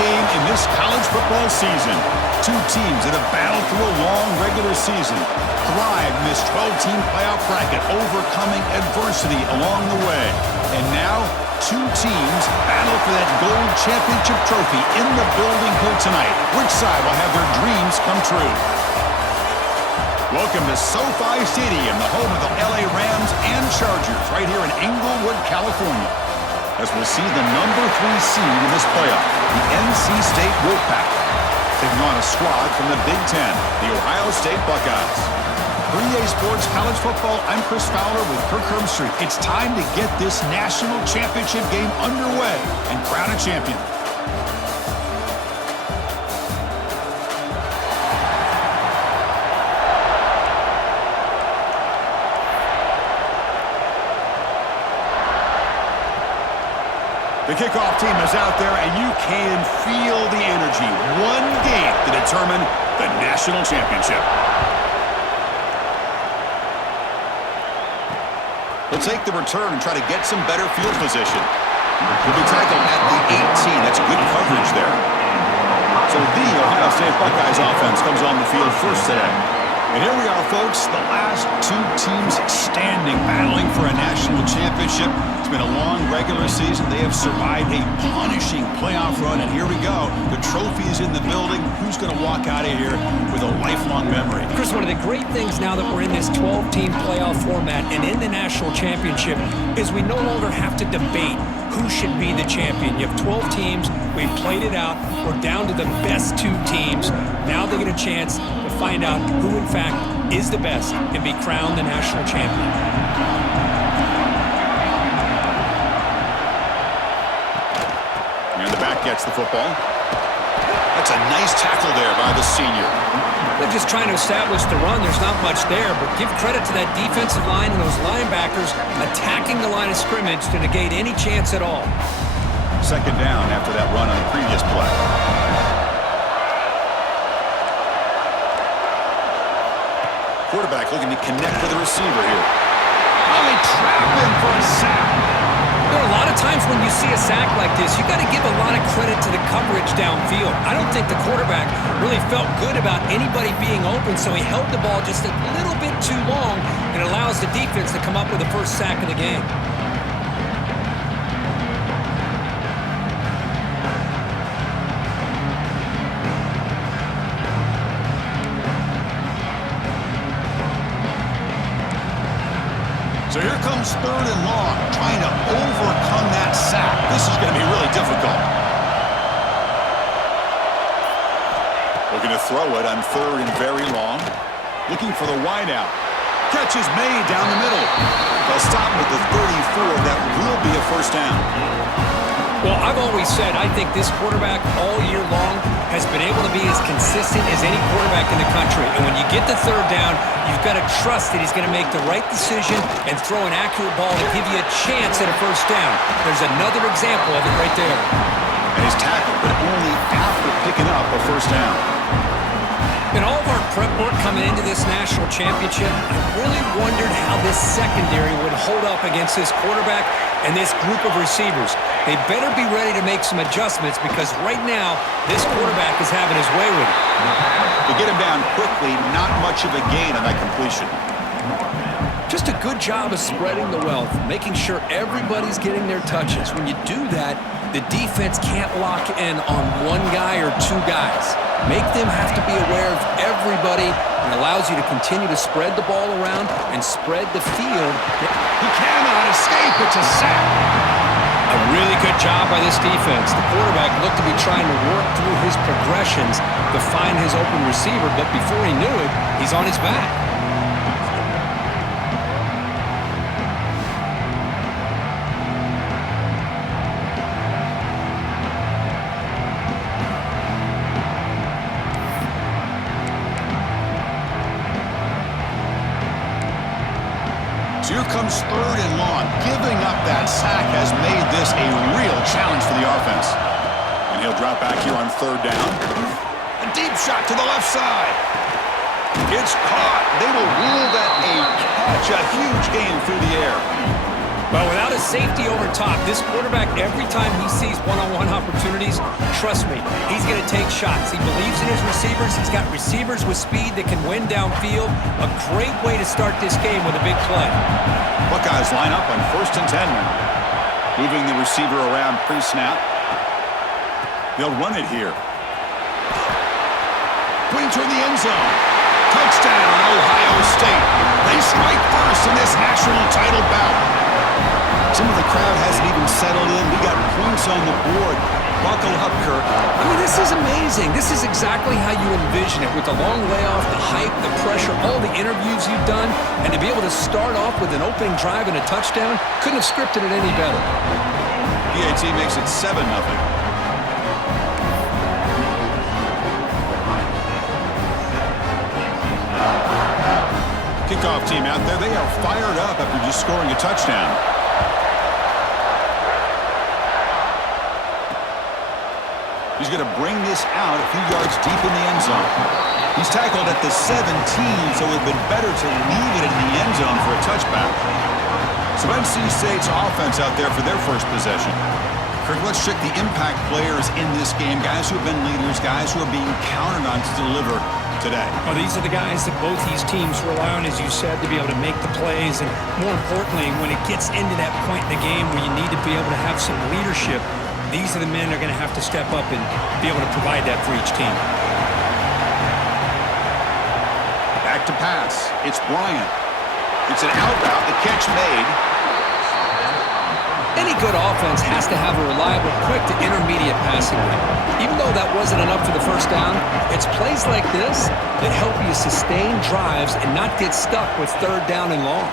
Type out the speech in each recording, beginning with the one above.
game in this college football season. Two teams that have battled through a long regular season, thrived in this 12-team playoff bracket, overcoming adversity along the way. And now, two teams battle for that gold championship trophy in the building here tonight. Which side will have their dreams come true? Welcome to SoFi Stadium, the home of the LA Rams and Chargers, right here in Inglewood, California, as we'll see the number 3 seed in this playoff, the NC State Wolfpack, taking on a squad from the Big Ten, the Ohio State Buckeyes. 3A Sports College Football, I'm Chris Fowler with Kirk Herbstreit. It's time to get this national championship game underway and crown a champion. The kickoff team is out there, and you can feel the energy. One game to determine the national championship. They'll take the return and try to get some better field position. He'll be tackled at the 18. That's good coverage there. So the Ohio State Buckeyes offense comes on the field first today. And here we are, folks, the last two teams standing, battling for a national championship. It's been a long regular season. They have survived a punishing playoff run, and here we go. The trophy is in the building. Who's going to walk out of here with a lifelong memory? Chris, one of the great things now that we're in this 12-team playoff format and in the national championship is we no longer have to debate who should be the champion. You have 12 teams. We've played it out. We're down to the best 2 teams. Now they get a chance to find out who, in fact, is the best and be crowned the national champion. And the back gets the football. That's a nice tackle there by the senior. They're just trying to establish the run. There's not much there, but give credit to that defensive line and those linebackers attacking the line of scrimmage to negate any chance at all. Second down after that run on the previous play. Quarterback looking to connect with the receiver here. Oh, they trap him for a sack. There are a lot of times when you see a sack like this, you got to give a lot of credit to the coverage downfield. I don't think the quarterback really felt good about anybody being open, so he held the ball just a little bit too long and allows the defense to come up with the first sack of the game. So here comes 3rd and long, trying to overcome that sack. This is going to be really difficult. Looking to throw it on 3rd and very long. Looking for the wideout. Catch is made down the middle. They'll stop with the 34. That will be a first down. Well, I've always said I think this quarterback all year long has been able to be as consistent as any quarterback in the country. And when you get the 3rd down, you've got to trust that he's going to make the right decision and throw an accurate ball to give you a chance at a first down. There's another example of it right there. And he's tackled, but only after picking up a first down. In all of our prep work coming into this national championship, I really wondered how this secondary would hold up against this quarterback and this group of receivers. They better be ready to make some adjustments because right now, this quarterback is having his way with it. To get him down quickly, not much of a gain on that completion. Just a good job of spreading the wealth, making sure everybody's getting their touches. When you do that, the defense can't lock in on one guy or 2 guys. Make them have to be aware of everybody and allows you to continue to spread the ball around and spread the field. He cannot escape. It's a sack. A really good job by this defense. The quarterback looked to be trying to work through his progressions to find his open receiver, but before he knew it, he's on his back. So here comes 3rd and long. Giving up that sack has made this a real challenge for the offense. And he'll drop back here on 3rd down. A deep shot to the left side. It's caught. They will rule that a catch. A huge gain through the air. Well, without a safety over top, this quarterback, every time he sees one-on-one opportunities, trust me, he's going to take shots. He believes in his receivers. He's got receivers with speed that can win downfield. A great way to start this game with a big play. Buckeyes line up on 1st and 10. Moving the receiver around pre-snap. They'll run it here. Putting toward the end zone. Touchdown, Ohio State. They strike first in this national title bout. Some of the crowd hasn't even settled in. We got points on the board. Buckle up, Kirk. I mean, this is amazing. This is exactly how you envision it, with the long layoff, the hype, the pressure, all the interviews you've done, and to be able to start off with an opening drive and a touchdown, couldn't have scripted it any better. PAT makes it 7-0. Kickoff team out there. They are fired up after just scoring a touchdown. He's going to bring this out a few yards deep in the end zone. He's tackled at the 17, so it would have been better to leave it in the end zone for a touchback. So NC State's offense out there for their first possession. Kirk, let's check the impact players in this game. Guys who have been leaders, guys who are being counted on to deliver today. Well, these are the guys that both these teams rely on, as you said, to be able to make the plays. And more importantly, when it gets into that point in the game where you need to be able to have some leadership, these are the men that are going to have to step up and be able to provide that for each team. Back to pass. It's Bryant. It's an out route. The catch made. Any good offense has to have a reliable, quick to intermediate passing game. Even though that wasn't enough for the first down, it's plays like this that help you sustain drives and not get stuck with 3rd down and long.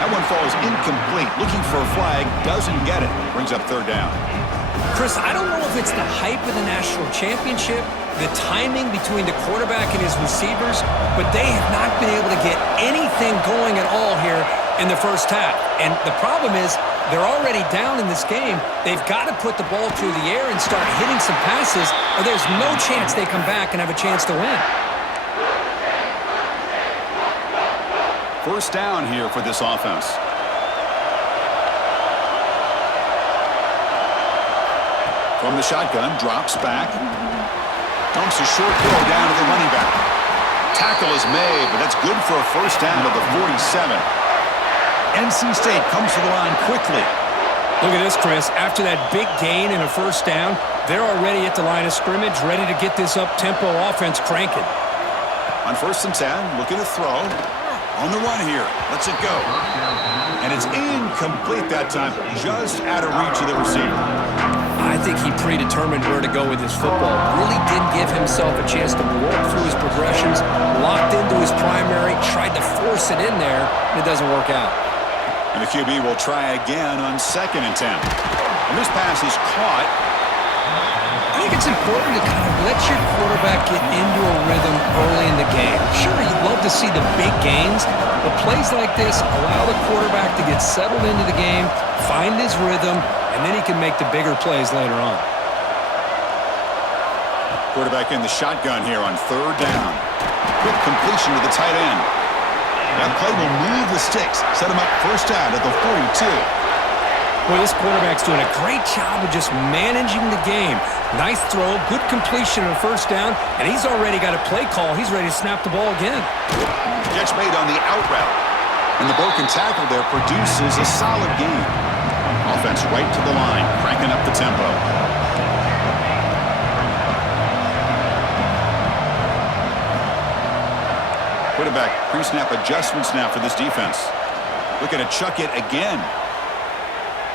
That one falls incomplete. Looking for a flag. Doesn't get it. Brings up 3rd down. Chris, I don't know if it's the hype of the national championship, the timing between the quarterback and his receivers, but they have not been able to get anything going at all here in the first half. And the problem is they're already down in this game. They've got to put the ball through the air and start hitting some passes, or there's no chance they come back and have a chance to win. First down here for this offense. From the shotgun, drops back. Dumps a short throw down to the running back. Tackle is made, but that's good for a first down at the 47. NC State comes to the line quickly. Look at this, Chris. After that big gain and a first down, they're already at the line of scrimmage, ready to get this up-tempo offense cranking. On 1st and 10, looking to throw. On the run here. Lets it go. And it's incomplete that time. Just out of reach of the receiver. I think he predetermined where to go with his football. Really didn't give himself a chance to work through his progressions. Locked into his primary. Tried to force it in there. And it doesn't work out. And the QB will try again on 2nd and 10. And this pass is caught. I think it's important to kind of let your quarterback get into a rhythm early in the game. Sure, you'd love to see the big gains, but plays like this allow the quarterback to get settled into the game, find his rhythm, and then he can make the bigger plays later on. Quarterback in the shotgun here on 3rd down. Quick completion to the tight end. That play will move the sticks, set him up first down at the 42. Boy, this quarterback's doing a great job of just managing the game. Nice throw, good completion on first down, and he's already got a play call. He's ready to snap the ball again. Catch made on the out route. And the broken tackle there produces a solid game. Offense right to the line, cranking up the tempo. Quarterback pre-snap adjustments now for this defense. Looking to chuck it again.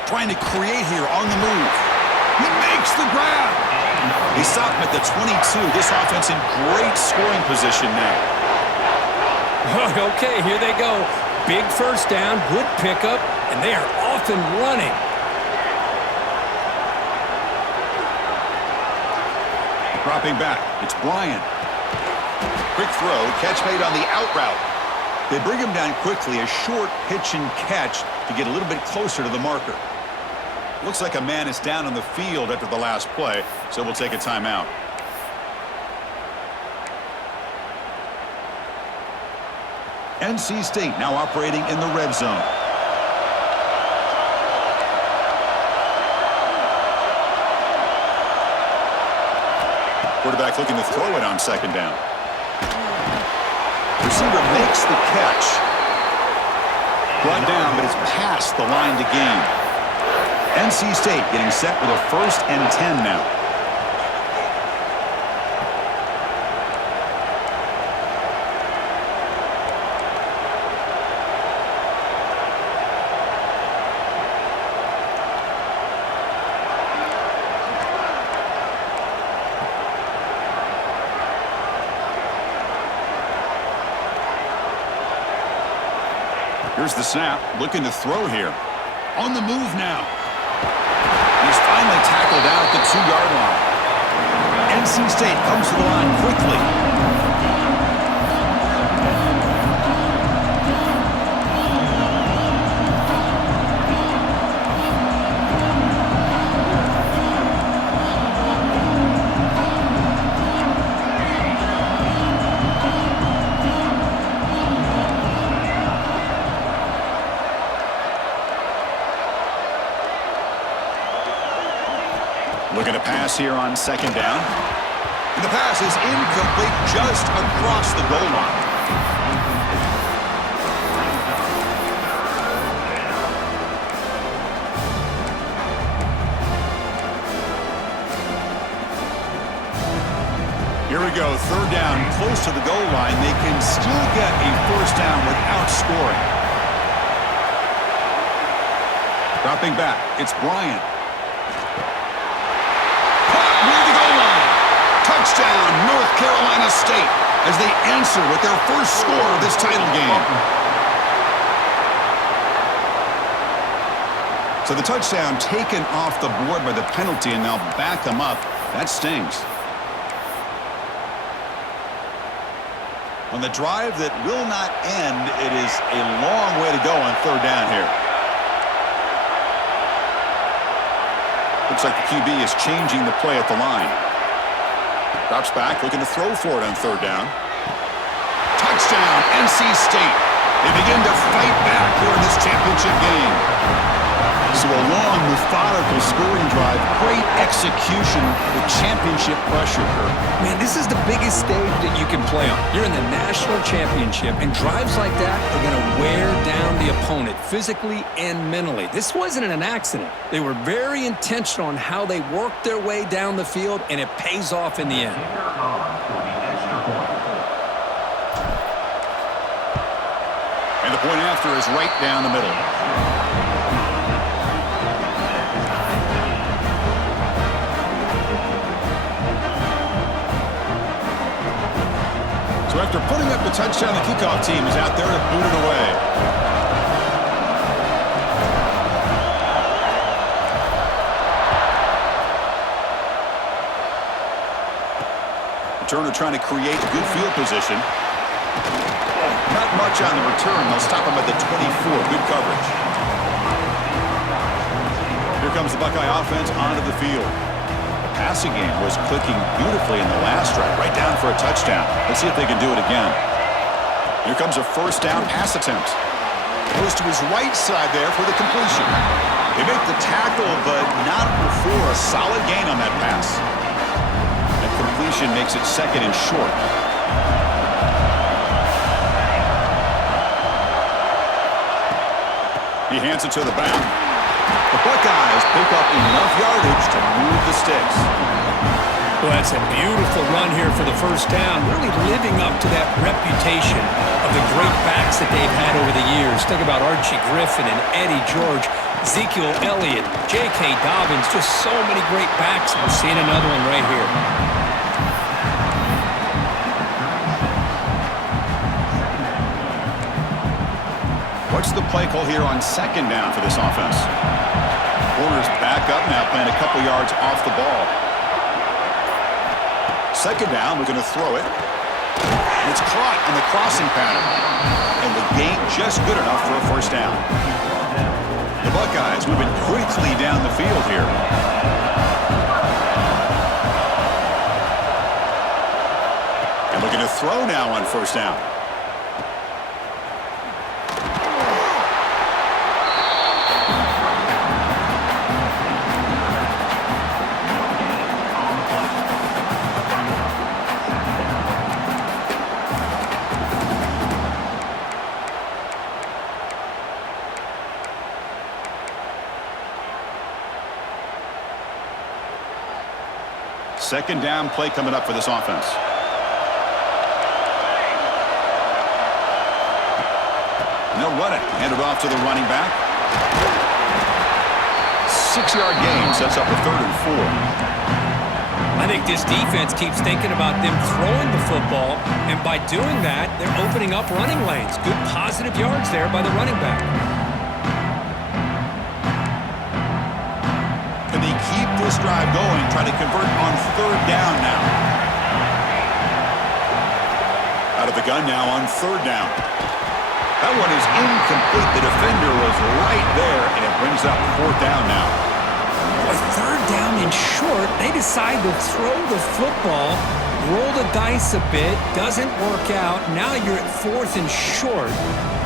Trying to create here on the move. He makes the grab. They stop him at the 22. This offense in great scoring position now. Okay, here they go. Big first down, good pickup, and they are off and running. Dropping back, it's Bryant. Quick throw, catch made on the out route. They bring him down quickly, a short pitch and catch to get a little bit closer to the marker. Looks like a man is down on the field after the last play, so we'll take a timeout. NC State now operating in the red zone. Quarterback looking to throw it on second down. Receiver makes the catch. Brought down, but it's past the line to gain. NC State getting set with a 1st and 10 now. Here's the snap, looking to throw here. On the move now. He's finally tackled out at the 2-yard line. NC State comes to the line quickly. Looking to pass here on second down. And the pass is incomplete, just across the goal line. Here we go, 3rd down, close to the goal line. They can still get a 1st down without scoring. Dropping back, it's Bryant. Touchdown, North Carolina State, as they answer with their first score of this title game. So the touchdown taken off the board by the penalty, and they'll back them up. That stings. On the drive that will not end, it is a long way to go on 3rd down here. Looks like the QB is changing the play at the line. Drops back, looking to throw for it on 3rd down. Touchdown, NC State. They begin to fight back here in this championship game. So a long, methodical scoring drive. Great execution with championship pressure. Man, this is the biggest stage that you can play on. You're in the national championship, and drives like that are going to wear down the opponent physically and mentally. This wasn't an accident. They were very intentional on how they worked their way down the field, and it pays off in the end. And the point after is right down the middle. So after putting up the touchdown, the kickoff team is out there to boot it away. Returner trying to create good field position. Not much on the return. They'll stop him at the 24. Good coverage. Here comes the Buckeye offense onto the field. Passing game was clicking beautifully in the last drive, right down for a touchdown. Let's see if they can do it again. Here comes a 1st down pass attempt. Goes to his right side there for the completion. They make the tackle, but not before a solid gain on that pass. That completion makes it 2nd and short. He hands it to the back. The Buckeyes pick up enough yardage to move the sticks. Well, that's a beautiful run here for the 1st down, really living up to that reputation of the great backs that they've had over the years. Think about Archie Griffin and Eddie George, Ezekiel Elliott, J.K. Dobbins, just so many great backs. We're seeing another one right here. What's the play call here on 2nd down for this offense? Corners back up now, playing a couple yards off the ball. 2nd down, we're going to throw it. It's caught in the crossing pattern. And the gain just good enough for a 1st down. The Buckeyes moving quickly down the field here. And looking to throw now on 1st down. Second down play coming up for this offense. And they'll run it. Hand it off to the running back. 6-yard gain sets up a 3rd and 4. I think this defense keeps thinking about them throwing the football, and by doing that, they're opening up running lanes. Good positive yards there by the running back. Can they keep this drive going, try to convert on 3rd down now? Out of the gun now on 3rd down. That one is incomplete. The defender was right there, and it brings up 4th down now. Boy, 3rd down and short. They decide to throw the football, roll the dice a bit, doesn't work out. Now you're at 4th and short.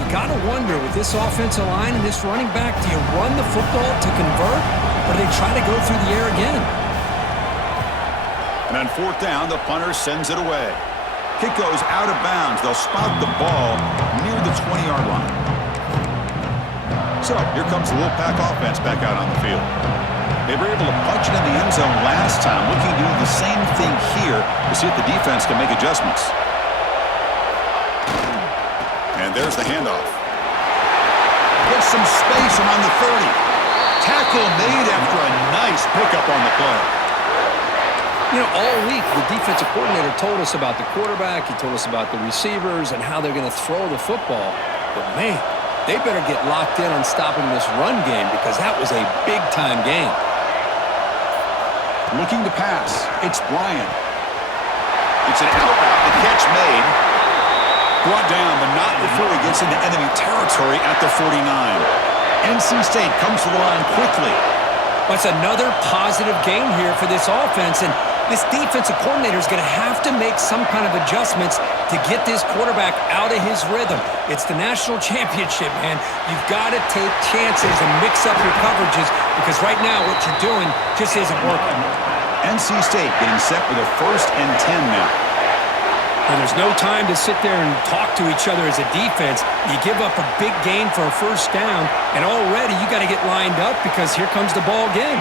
You got to wonder, with this offensive line and this running back, do you run the football to convert, or do they try to go through the air again? And on 4th down, the punter sends it away. Kick goes out of bounds. They'll spot the ball near the 20-yard line. So here comes the Wolfpack offense back out on the field. They were able to punch it in the end zone last time, looking to do the same thing here to see if the defense can make adjustments. And there's the handoff. Gets some space around the 30. Tackle made after a nice pickup on the play. You know, all week, the defensive coordinator told us about the quarterback. He told us about the receivers and how they're going to throw the football. But, man, they better get locked in on stopping this run game because that was a big-time game. Looking to pass. It's Bryant. It's an out route. The catch made. Brought down, but not before he gets into enemy territory at the 49. NC State comes to the line quickly. That's another positive game here for this offense, and this defensive coordinator is going to have to make some kind of adjustments to get this quarterback out of his rhythm. It's the national championship, man. You've got to take chances and mix up your coverages because right now what you're doing just isn't working. NC State getting set with a 1st and 10 now. And there's no time to sit there and talk to each other as a defense. You give up a big gain for a 1st down, and already you got to get lined up because here comes the ball again.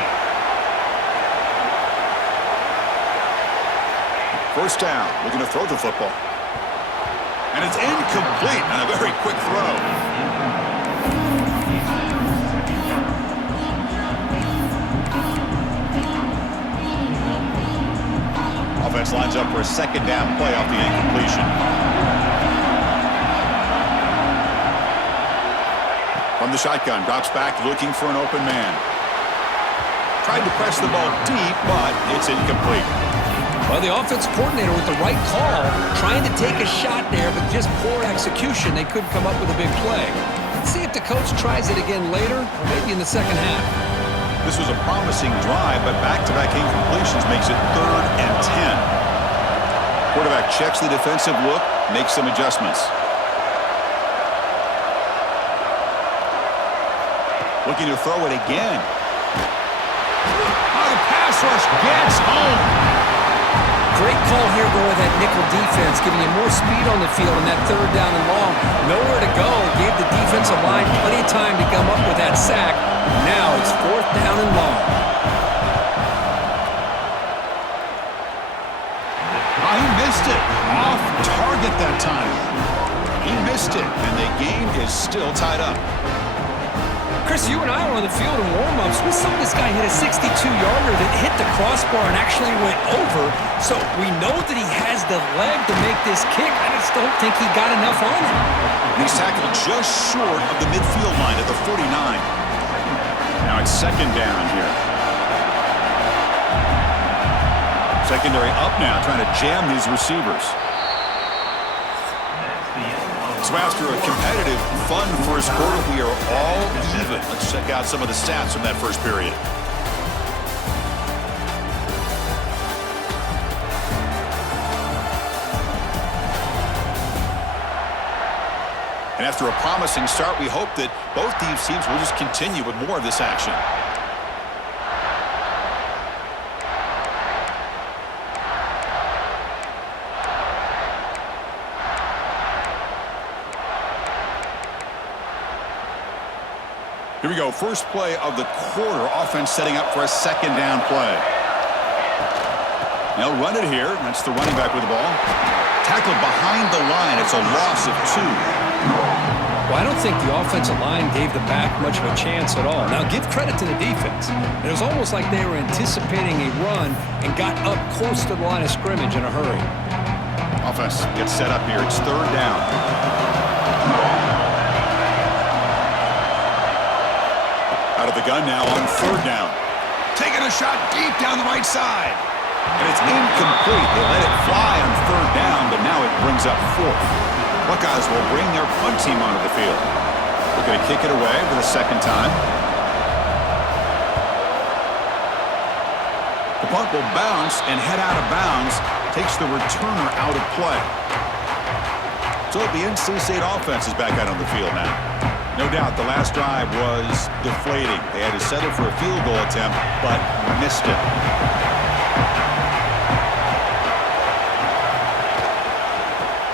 1st down, looking to throw the football. And it's incomplete on a very quick throw. Offense lines up for a 2nd down play off the incompletion. From the shotgun, drops back looking for an open man. Tried to press the ball deep, but it's incomplete. Well, the offense coordinator with the right call, trying to take a shot there, but just poor execution. They couldn't come up with a big play. Let's see if the coach tries it again later, or maybe in the 2nd half. This was a promising drive, but back-to-back incompletions makes it 3rd and 10. Quarterback checks the defensive look, makes some adjustments. Looking to throw it again. Oh, the pass rush gets home. Great call here, though, with that nickel defense, giving you more speed on the field on that 3rd down and long. Nowhere to go. Gave the defensive line plenty of time to come up with that sack. Now it's 4th down and long. Oh, he missed it. Off target that time. He missed it, and the game is still tied up. Chris, you and I were on the field in warm-ups. We saw this guy hit a 62-yarder that hit the crossbar and actually went over. So we know that he has the leg to make this kick. I just don't think he got enough on it. He's tackled just short of the midfield line at the 49. Now it's 2nd down here. Secondary up now, trying to jam these receivers. So after a competitive, fun first quarter, we are all even. Let's check out some of the stats from that first period. And after a promising start, we hope that both these teams will just continue with more of this action. Here we go. First play of the quarter. Offense setting up for a 2nd down play. They'll run it here. That's the running back with the ball. Tackled behind the line. It's a loss of 2. Well, I don't think the offensive line gave the back much of a chance at all. Now, give credit to the defense. It was almost like they were anticipating a run and got up close to the line of scrimmage in a hurry. Offense gets set up here. It's 3rd down. Out of the gun now on 3rd down. Taking a shot deep down the right side. And it's incomplete. They let it fly on 3rd down, but now it brings up 4th. Buckeyes will bring their punt team onto the field. They're going to kick it away for the 2nd time. The punt will bounce and head out of bounds. Takes the returner out of play. So the NC State offense is back out on the field now. No doubt the last drive was deflating. They had to settle for a field goal attempt, but missed it.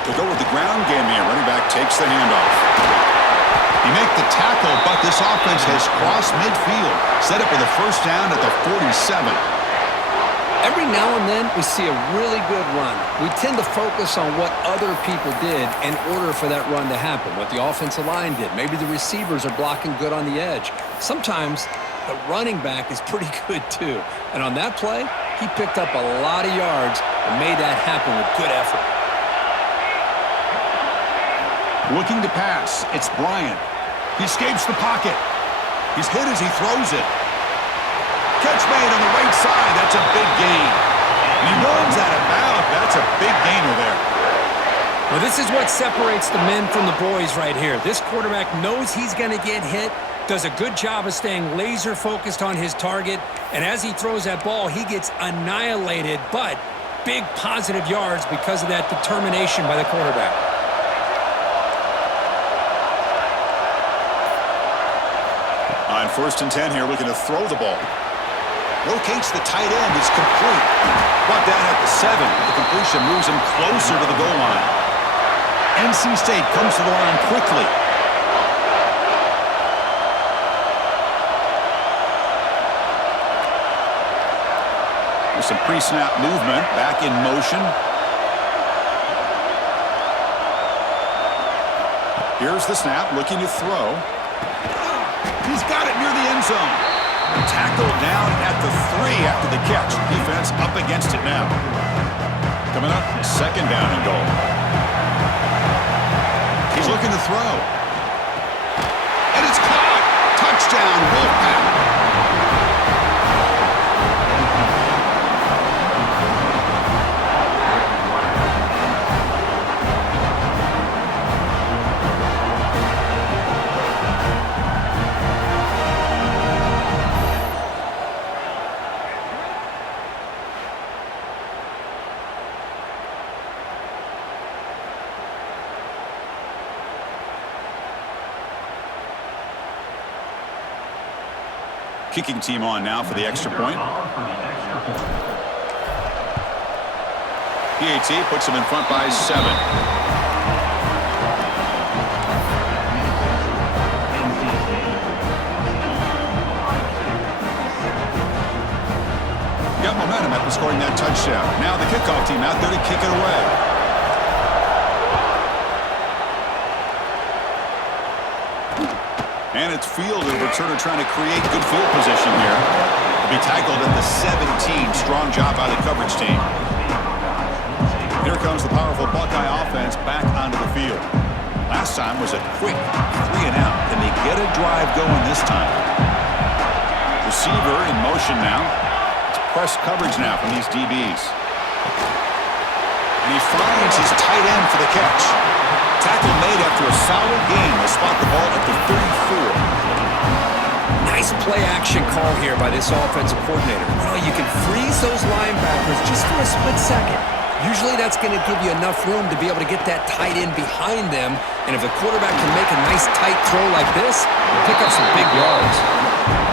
To go with the ground game here, running back takes the handoff. He make the tackle, but this offense has crossed midfield. Set up with a 1st down at the 47. Every now and then, we see a really good run. We tend to focus on what other people did in order for that run to happen, what the offensive line did. Maybe the receivers are blocking good on the edge. Sometimes the running back is pretty good, too. And on that play, he picked up a lot of yards and made that happen with good effort. Looking to pass. It's Bryant. He escapes the pocket. He's hit as he throws it. Catch made on the right side. That's a big gain. And he runs out of bounds. That's a big gainer there. Well, this is what separates the men from the boys right here. This quarterback knows he's going to get hit, does a good job of staying laser focused on his target, and as he throws that ball, he gets annihilated, but big positive yards because of that determination by the quarterback. On 1st and 10 here, looking to throw the ball. Locates the tight end. It's complete. Brought down at the 7. The completion moves him closer to the goal line. NC State comes to the line quickly. There's some pre-snap movement. Back in motion. Here's the snap. Looking to throw. He's got it near the end zone. Tackled down at the 3 after the catch. Defense up against it now. Coming up, 2nd down and goal. He's looking to throw. And it's caught. Touchdown, Wolfpack. Kicking team on now for the extra point. PAT puts them in front by 7. Got momentum after scoring that touchdown. Now the kickoff team out there to kick it away. And it's fielded. Returner trying to create good field position here. He'll be tackled at the 17. Strong job by the coverage team. Here comes the powerful Buckeye offense back onto the field. Last time was a quick 3 and out. Can they get a drive going this time? Receiver in motion now. It's press coverage now from these DBs. And he finds his tight end for the catch. Tackle made after a solid gain. They'll spot the ball at the 34. Nice play-action call here by this offensive coordinator. Well, you can freeze those linebackers just for a split second. Usually that's going to give you enough room to be able to get that tight end behind them. And if the quarterback can make a nice tight throw like this, pick up some big yards.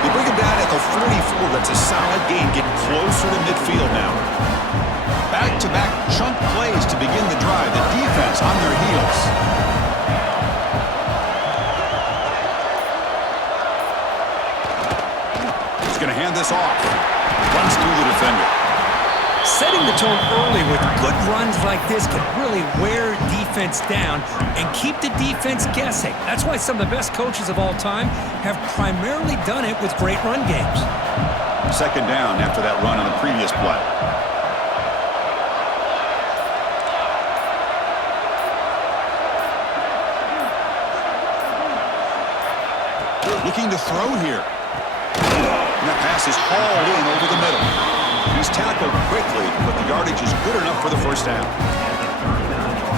They bring him down at the 44. That's a solid gain. Getting closer to midfield now. Back-to-back chunk plays to begin the drive. The defense on their heels. He's going to hand this off. Runs through the defender. Setting the tone early with good runs like this can really wear defense down and keep the defense guessing. That's why some of the best coaches of all time have primarily done it with great run games. Second down after that run on the previous play. Looking to throw here. And that pass is hauled in over the middle. He's tackled quickly, but the yardage is good enough for the first down.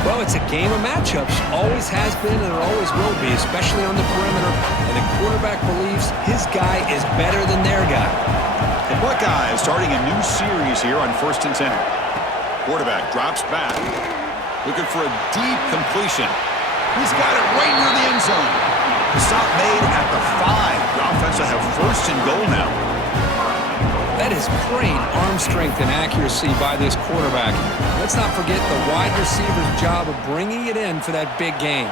Well, it's a game of matchups. Always has been and it always will be, especially on the perimeter. And the quarterback believes his guy is better than their guy. The Buckeyes starting a new series here on 1st and 10. Quarterback drops back. Looking for a deep completion. He's got it right near the end zone. The stop made at the 5. The offense will have 1st and goal now. That is great arm strength and accuracy by this quarterback. Let's not forget the wide receiver's job of bringing it in for that big game.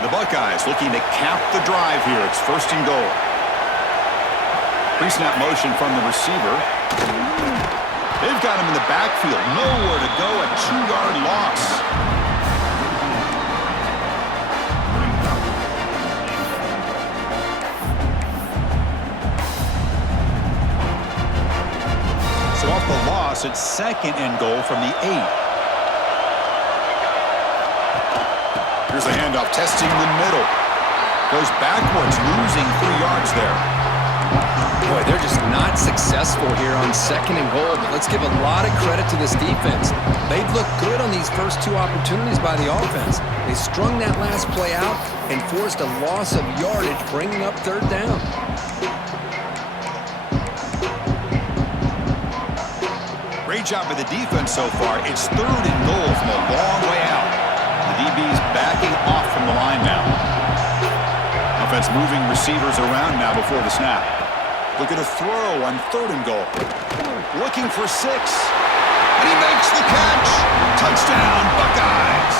The Buckeyes looking to cap the drive here. It's 1st and goal. Pre-snap motion from the receiver. They've got him in the backfield. Nowhere to go. A 2-yard loss. So off the loss, it's 2nd and goal from the 8. Here's the handoff, testing the middle. Goes backwards, losing 3 yards there. Boy, they're just not successful here on 2nd and goal, but let's give a lot of credit to this defense. They've looked good on these first 2 opportunities by the offense. They strung that last play out and forced a loss of yardage, bringing up 3rd down. Great job by the defense so far. It's 3rd and goal from a long way out. The DB's backing off from the line now. Offense moving receivers around now before the snap. Looking to throw on 3rd and goal. Looking for 6. And he makes the catch. Touchdown, Buckeyes.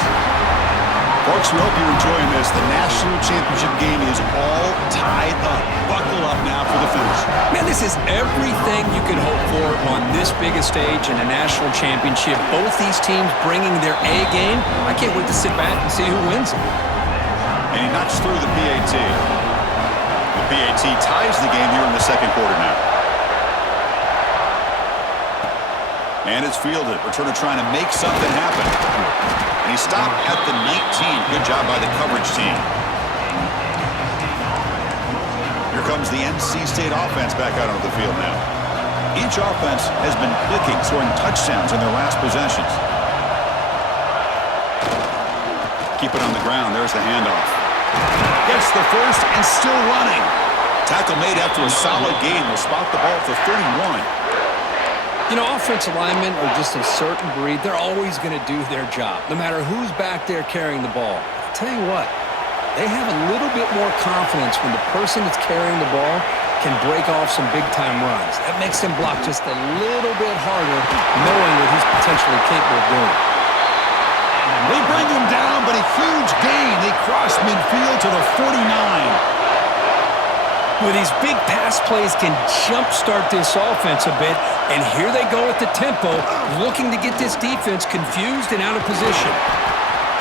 Folks, we hope you're enjoying this. The national championship game is all tied up. Buckle up now for the finish. Man, this is everything you could hope for on this biggest stage in a national championship. Both these teams bringing their A game. I can't wait to sit back and see who wins it. And he knocks through the PAT. The PAT ties the game here in the 2nd quarter now. And it's fielded. Returner trying to make something happen. And he stopped at the 19. Good job by the coverage team. Here comes the NC State offense back out onto the field now. Each offense has been clicking, scoring touchdowns in their last possessions. Keep it on the ground. There's the handoff. Gets the first and still running. Tackle made after a solid gain. Will spot the ball for 31. You know, offensive linemen are just a certain breed. They're always going to do their job, no matter who's back there carrying the ball. I'll tell you what, they have a little bit more confidence when the person that's carrying the ball can break off some big-time runs. That makes them block just a little bit harder, knowing what he's potentially capable of doing. They bring him down, but a huge gain. They cross midfield to the 49. With these big pass plays can jumpstart this offense a bit, and here they go at the tempo, looking to get this defense confused and out of position.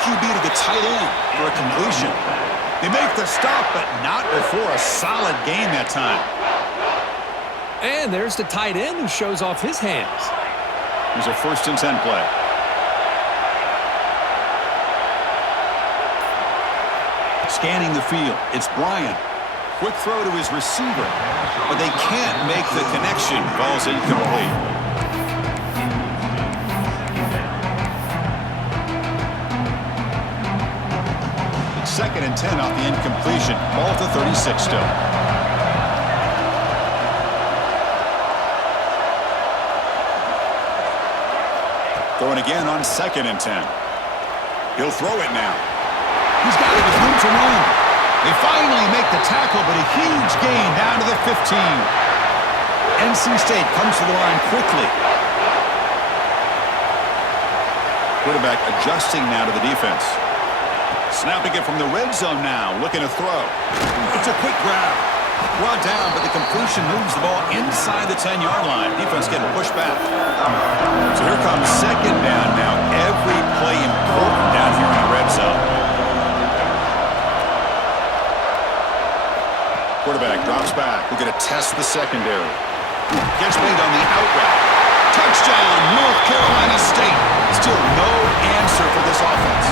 QB to the tight end for a completion. They make the stop, but not before a solid gain that time. And there's the tight end who shows off his hands. Here's a 1st and 10 play. Scanning the field, it's Bryant. Quick throw to his receiver, but they can't make the connection. Ball's incomplete. It's 2nd and 10 off the incompletion. Ball to 36 still. Throwing again on 2nd and 10. He'll throw it now. He's got it with room to run. They finally make the tackle, but a huge gain down to the 15. NC State comes to the line quickly. Quarterback adjusting now to the defense. Snapping it from the red zone now, looking to throw. It's a quick grab. Brought down, but the completion moves the ball inside the 10-yard line. Defense getting pushed back. So here comes second down now. Every play important down here in the red zone. Quarterback drops back. We're going to test the secondary. Catch made on the out route. Touchdown, North Carolina State. Still no answer for this offense.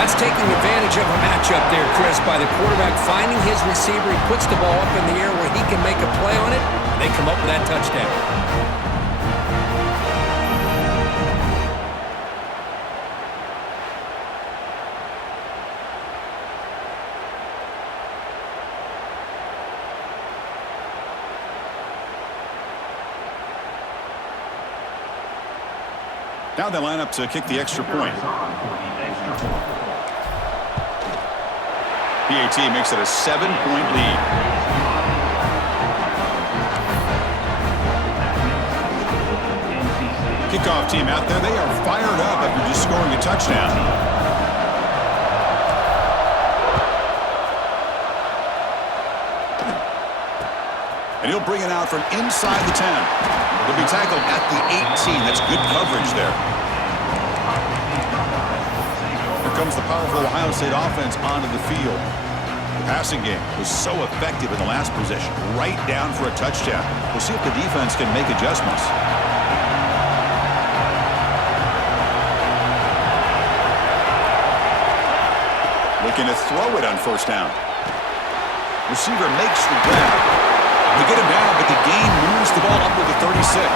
That's taking advantage of a matchup there, Chris, by the quarterback finding his receiver. He puts the ball up in the air where he can make a play on it, and they come up with that touchdown. Now they line up to kick the extra point. PAT makes it a 7-point lead. Kickoff team out there. They are fired up after just scoring a touchdown. And he'll bring it out from inside the 10. He'll be tackled at the 18. That's good coverage there. Here comes the powerful Ohio State offense onto the field. The passing game was so effective in the last possession, right down for a touchdown. We'll see if the defense can make adjustments. Looking to throw it on first down. Receiver makes the grab. They get him down, but the gain moves the ball up to the 36.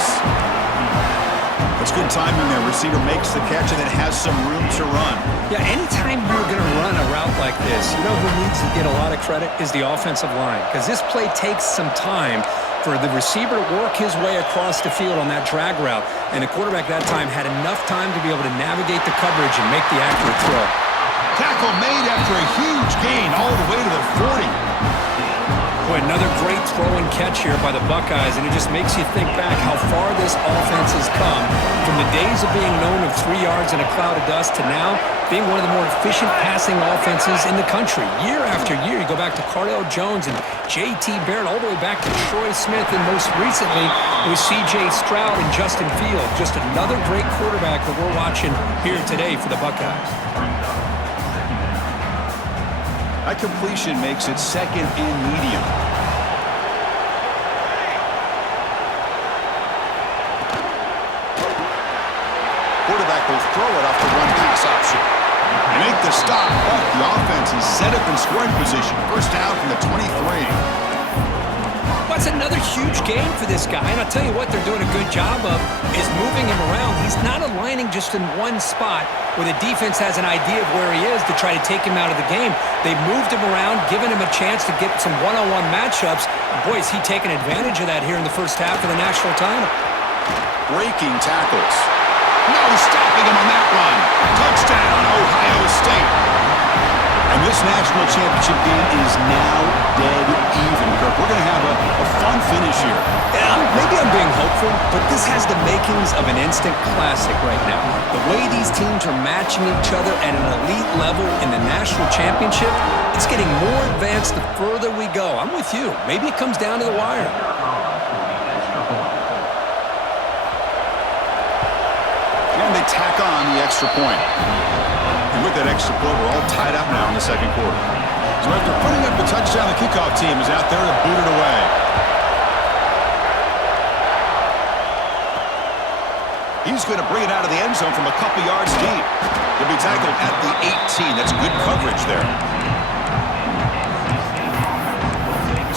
That's good timing there. Receiver makes the catch, and it has some room to run. Yeah, anytime you're going to run a route like this, you know who needs to get a lot of credit is the offensive line, because this play takes some time for the receiver to work his way across the field on that drag route, and the quarterback that time had enough time to be able to navigate the coverage and make the accurate throw. Tackle made after a huge gain all the way to the 40. Boy, another great throw and catch here by the Buckeyes, and it just makes you think back how far this offense has come from the days of being known of 3 yards in a cloud of dust to now being one of the more efficient passing offenses in the country. Year after year, you go back to Cardale Jones and J.T. Barrett, all the way back to Troy Smith, and most recently with C.J. Stroud and Justin Fields. Just another great quarterback that we're watching here today for the Buckeyes. That completion makes it second and medium. Quarterback will throw it off the one pass option. They make the stop, but the offense is set up in scoring position. First down from the 23. That's another huge game for this guy, and I'll tell you what they're doing a good job of is moving him around. He's not aligning just in one spot where the defense has an idea of where he is to try to take him out of the game. They've moved him around, given him a chance to get some one-on-one matchups. Boy, is he taking advantage of that here in the first half of the national title. Breaking tackles. No stopping him on that one. Touchdown, Ohio State. And this national championship game is now dead even, Kirk. We're going to have a fun finish here. Yeah, maybe I'm being hopeful, but this has the makings of an instant classic right now. The way these teams are matching each other at an elite level in the national championship, it's getting more advanced the further we go. I'm with you. Maybe it comes down to the wire. And they tack on the extra point. And with that extra point, we're all tied up now in the second quarter. So after putting up the touchdown, the kickoff team is out there to boot it away. He's going to bring it out of the end zone from a couple yards deep. He'll be tackled at the 18. That's good coverage there.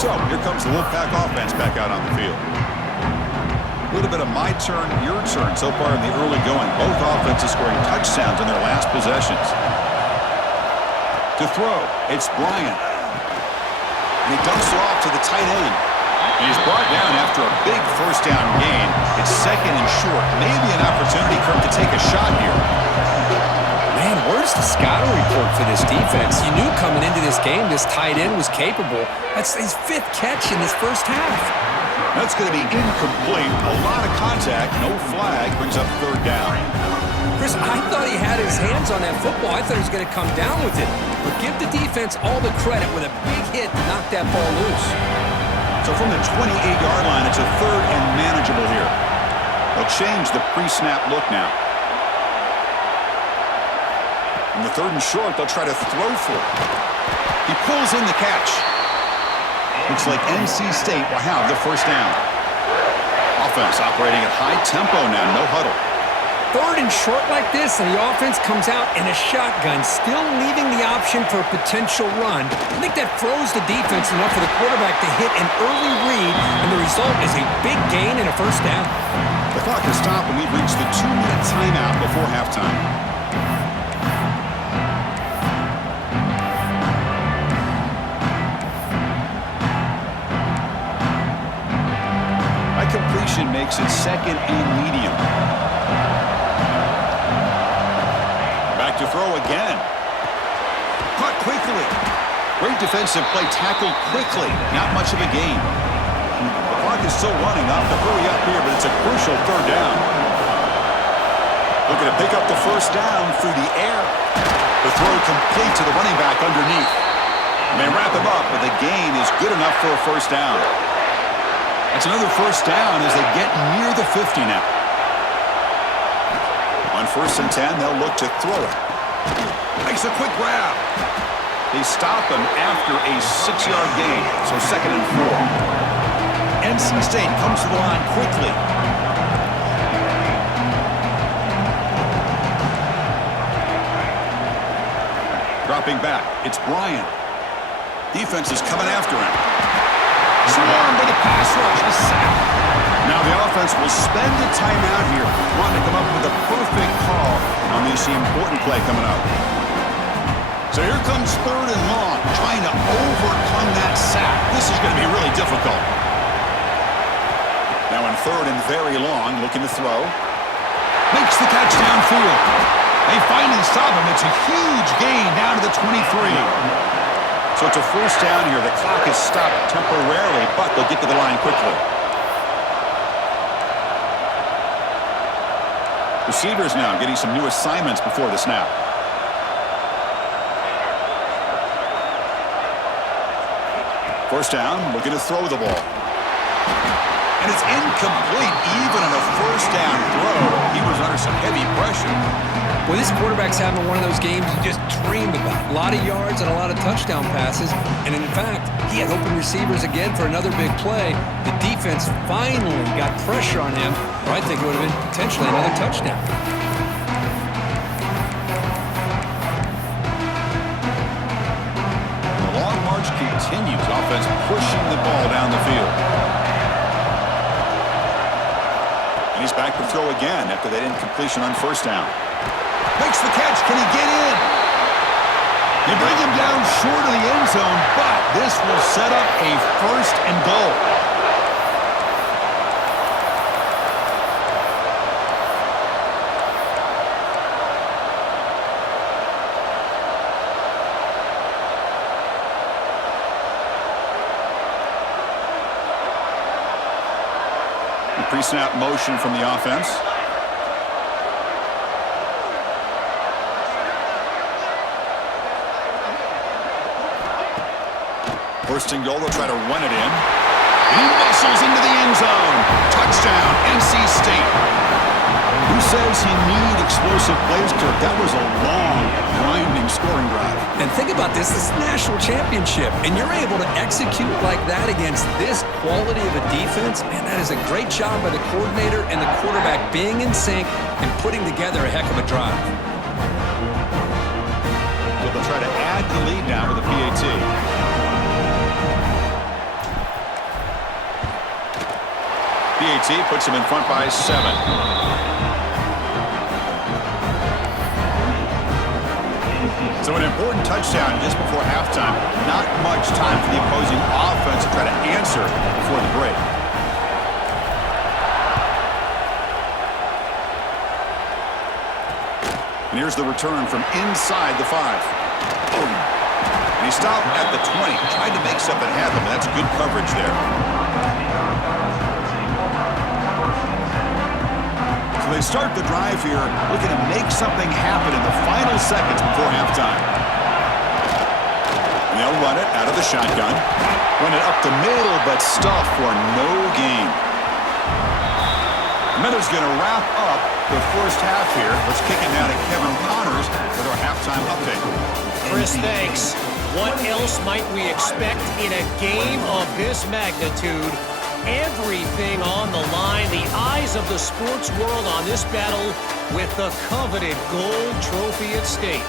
So here comes the Wolfpack offense back out on the field. A little bit of my turn, your turn so far in the early going. Both offenses scoring touchdowns in their last possessions. To throw, it's Bryant. And he dumps it off to the tight end. And he's brought down after a big first down gain. It's second and short. Maybe an opportunity for him to take a shot here. Man, where's the scouting report for this defense? You knew coming into this game this tight end was capable. That's his 5th catch in this first half. That's going to be incomplete. A lot of contact. No flag. Brings up third down. Chris, I thought he had his hands on that football. I thought he was going to come down with it. But give the defense all the credit with a big hit to knock that ball loose. So from the 28-yard line, it's a third and manageable here. They'll change the pre-snap look now. In the third and short, they'll try to throw for it. He pulls in the catch. Looks like NC State will have the first down. Offense operating at high tempo now, no huddle. Third and short like this, and the offense comes out in a shotgun, still leaving the option for a potential run. I think that throws the defense enough for the quarterback to hit an early read, and the result is a big gain and a first down. The clock has stopped, and we've reached the 2-minute timeout before halftime. That completion makes it second and medium. Back to throw again. Caught quickly. Great defensive play, tackled quickly. Not much of a gain. The clock is still running. Off to hurry up here, but it's a crucial third down. Looking to pick up the first down through the air. The throw complete to the running back underneath. They wrap him up, but the gain is good enough for a first down. That's another first down as they get near the 50 now. On 1st and 10, they'll look to throw it. Makes a quick grab. They stop him after a 6-yard gain, so 2nd and 4. NC State comes to the line quickly. Dropping back, it's Bryant. Defense is coming after him. Swarmed by the pass rush, a sack. Now the offense will spend a timeout here, wanting to come up with a perfect call on this important play coming up. So here comes 3rd and long, trying to overcome that sack. This is going to be really difficult. Now in 3rd and very long, looking to throw. Makes the catch downfield. They finally stop him. It's a huge gain down to the 23. So it's a first down here. The clock is stopped temporarily, but they'll get to the line quickly. Receivers now getting some new assignments before the snap. First down, looking to throw the ball. And it's incomplete even on a first down throw. He was under some heavy pressure. Well, this quarterback's having one of those games you just dreamed about. A lot of yards and a lot of touchdown passes. And in fact, he had open receivers again for another big play. The defense finally got pressure on him, or I think it would have been potentially another touchdown. The long march continues. Offense pushing the ball down the field. And he's back to throw again after that incompletion on first down. Makes the catch. Can he get in? They bring him down short of the end zone, but this will set up a first and goal. The pre-snap motion from the offense. First and goal, they'll try to run it in. And he muscles into the end zone. Touchdown, NC State. Who says he needs explosive plays, Kirk? That was a long, grinding scoring drive. And think about this is national championship, and you're able to execute like that against this quality of a defense, man, that is a great job by the coordinator and the quarterback being in sync and putting together a heck of a drive. So they'll try to add the lead now with the PAT. PAT puts him in front by 7. So an important touchdown just before halftime. Not much time for the opposing offense to try to answer before the break. And here's the return from inside the 5. And he stopped at the 20. Tried to make something happen, but that's good coverage there. They start the drive here, looking to make something happen in the final seconds before halftime. And they'll run it out of the shotgun. Run it up the middle, but stuff for no gain. Miller's going to wrap up the first half here. Let's kick it now to Kevin Connors with our halftime update. Chris, thanks. What else might we expect in a game of this magnitude? Everything on the line, the eyes of the sports world on this battle with the coveted gold trophy at stake.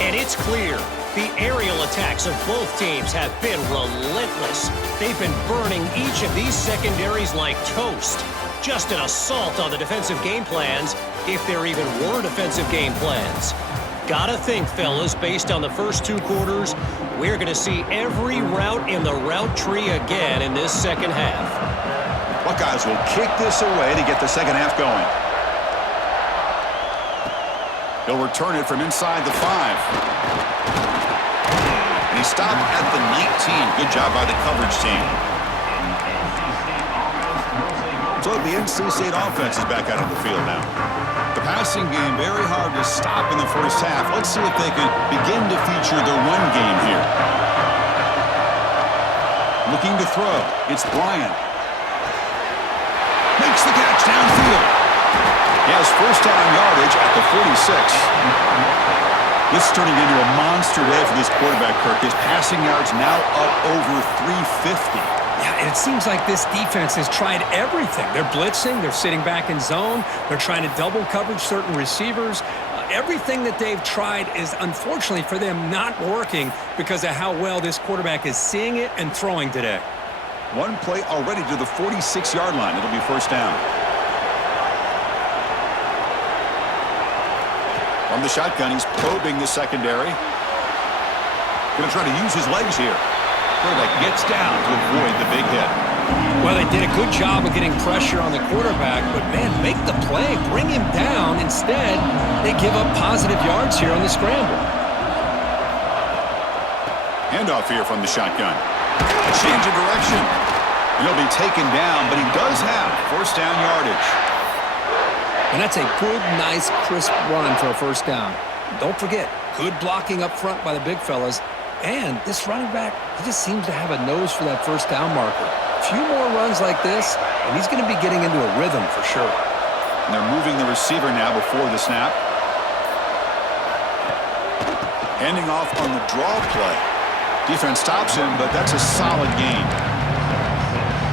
And it's clear, the aerial attacks of both teams have been relentless. They've been burning each of these secondaries like toast. Just an assault on the defensive game plans, if there even were defensive game plans. Gotta think, fellas, based on the first two quarters, we're going to see every route in the route tree again in this second half. Buckeyes will kick this away to get the second half going. He'll return it from inside the 5. And he stopped at the 19. Good job by the coverage team. So the NC State offense is back out on the field now. The passing game very hard to stop in the first half. Let's see if they can begin to feature the run game here. Looking to throw. It's Bryant. Makes the catch downfield. He has first down yardage at the 46. This is turning into a monster day for this quarterback, Kirk. His passing yards now up over 350. Yeah, and it seems like this defense has tried everything. They're blitzing, they're sitting back in zone, they're trying to double coverage certain receivers. Everything that they've tried is, unfortunately for them, not working because of how well this quarterback is seeing it and throwing today. One play already to the 46-yard line. It'll be first down. From the shotgun, he's probing the secondary. Going to try to use his legs here. Quarterback gets down to avoid the big hit. Well, they did a good job of getting pressure on the quarterback, but, man, make the play. Bring him down. Instead, they give up positive yards here on the scramble. Handoff here from the shotgun. A change of direction. He'll be taken down, but he does have first down yardage. And that's a good, nice, crisp run for a first down. Don't forget, good blocking up front by the big fellas. And this running back, he just seems to have a nose for that first down marker. A few more runs like this, and he's going to be getting into a rhythm for sure. And they're moving the receiver now before the snap. Handing off on the draw play. Defense stops him, but that's a solid gain.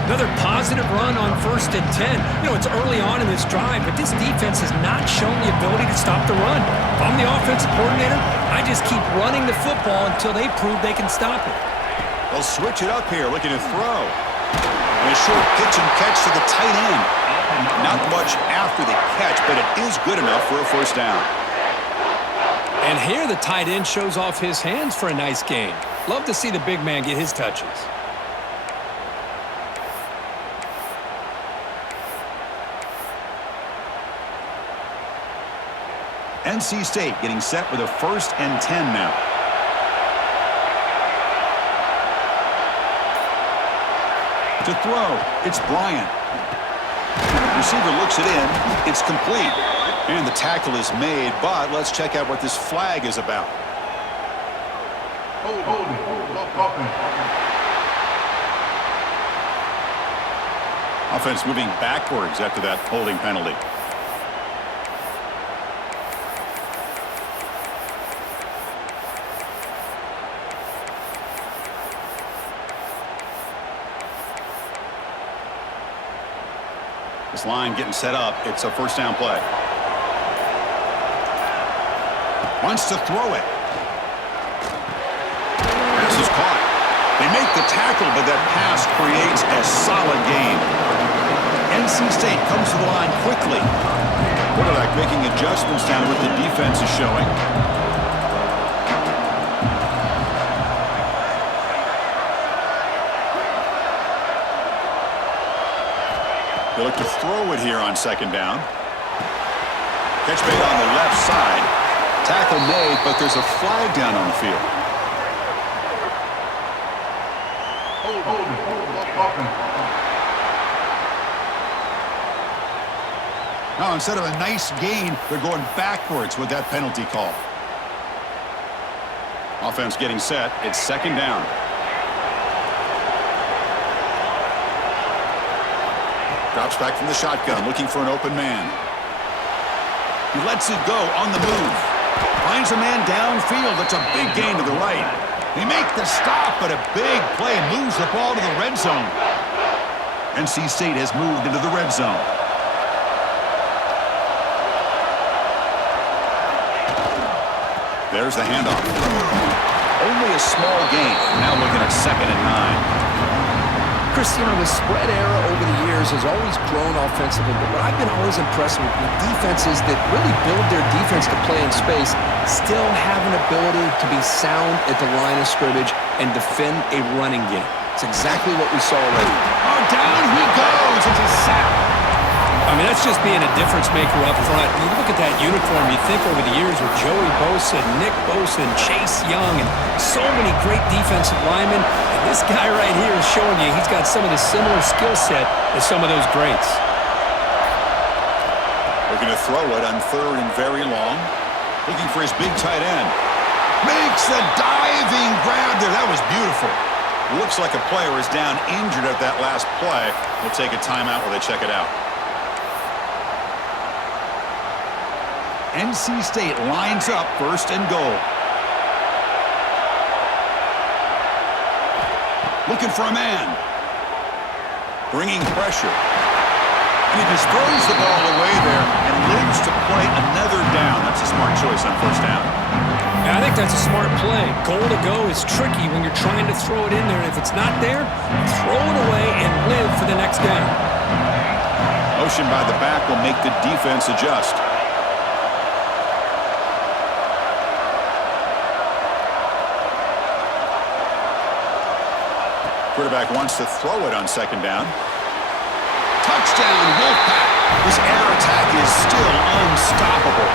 Another positive run on 1st and 10. You know, it's early on in this drive, but this defense has not shown the ability to stop the run. If I'm the offensive coordinator, I just keep running the football until they prove they can stop it. They'll switch it up here, looking to throw. And a short pitch and catch to the tight end. Not much after the catch, but it is good enough for a first down. And here the tight end shows off his hands for a nice gain. Love to see the big man get his touches. NC State getting set with a 1st and 10 now. To throw, it's Bryant. Receiver looks it in. It's complete. And the tackle is made, but let's check out what this flag is about. Offense moving backwards after that holding penalty. This line getting set up. It's a first down play. Wants to throw it. Pass is caught. They make the tackle, but that pass creates a solid gain. NC State comes to the line quickly. Quarterback making adjustments down to what the defense is showing. They look to throw it here on second down. Catch made on the left side. Tackle made, but there's a flag down on the field. Now, instead of a nice gain, they're going backwards with that penalty call. Offense getting set. It's second down. Drops back from the shotgun, looking for an open man. He lets it go on the move. Finds a man downfield. It's a big gain to the right. They make the stop, but a big play moves the ball to the red zone. NC State has moved into the red zone. There's the handoff. Only a small gain. Now looking at 2nd and 9. Chris, you know, the spread era over the years has always grown offensively, but what I've been always impressed with defenses that really build their defense to play in space still have an ability to be sound at the line of scrimmage and defend a running game. It's exactly what we saw already. Oh, down he goes. It's a sack. I mean, that's just being a difference maker up front. You look at that uniform, you think over the years with Joey Bosa, Nick Bosa, and Chase Young, and so many great defensive linemen. And this guy right here is showing you he's got some of the similar skill set as some of those greats. Looking to throw it on 3rd and very long. Looking for his big tight end. Makes the diving grab there. That was beautiful. Looks like a player is down injured at that last play. We'll take a timeout while they check it out. NC State lines up 1st and goal. Looking for a man. Bringing pressure. And he just throws the ball away there and lives to play another down. That's a smart choice on 1st down. Yeah, I think that's a smart play. Goal to go is tricky when you're trying to throw it in there. If it's not there, throw it away and live for the next down. Motion by the back will make the defense adjust. Quarterback wants to throw it on 2nd down. Touchdown, Wolfpack. This air attack is still unstoppable.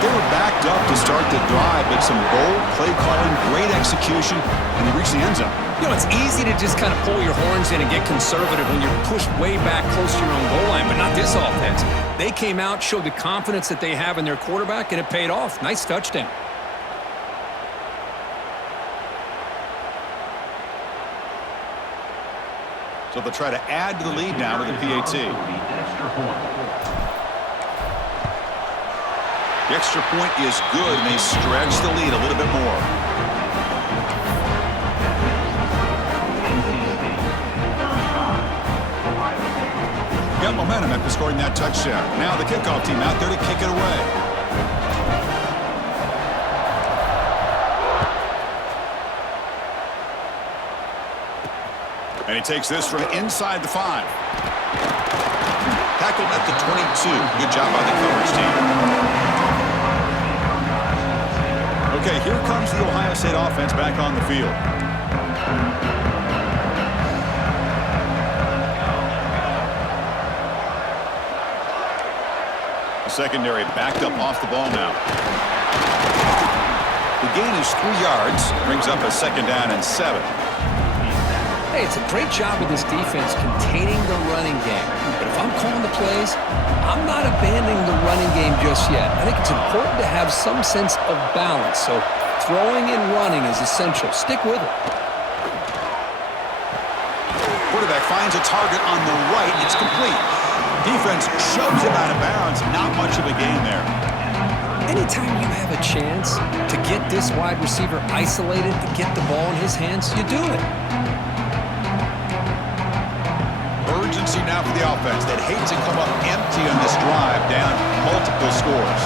They were backed up to start the drive, but some bold play calling, great execution, and they reached the end zone. You know, it's easy to just kind of pull your horns in and get conservative when you're pushed way back close to your own goal line, but not this offense. They came out, showed the confidence that they have in their quarterback, and it paid off. Nice touchdown. So they'll try to add to the lead now with the PAT. The extra point is good, and they stretch the lead a little bit more. Got momentum after scoring that touchdown. Now the kickoff team out there to kick it away. And he takes this from inside the 5. Tackled at the 22. Good job by the coverage team. Okay, here comes the Ohio State offense back on the field. The secondary backed up off the ball now. The gain is 3 yards. Brings up a 2nd down and 7. Hey, it's a great job of this defense containing the running game. But if I'm calling the plays, I'm not abandoning the running game just yet. I think it's important to have some sense of balance. So throwing and running is essential. Stick with it. Quarterback finds a target on the right. It's complete. Defense shoves him out of bounds. Not much of a gain there. Anytime you have a chance to get this wide receiver isolated, to get the ball in his hands, you do it. Urgency now for the offense that hates to come up empty on this drive, down multiple scores.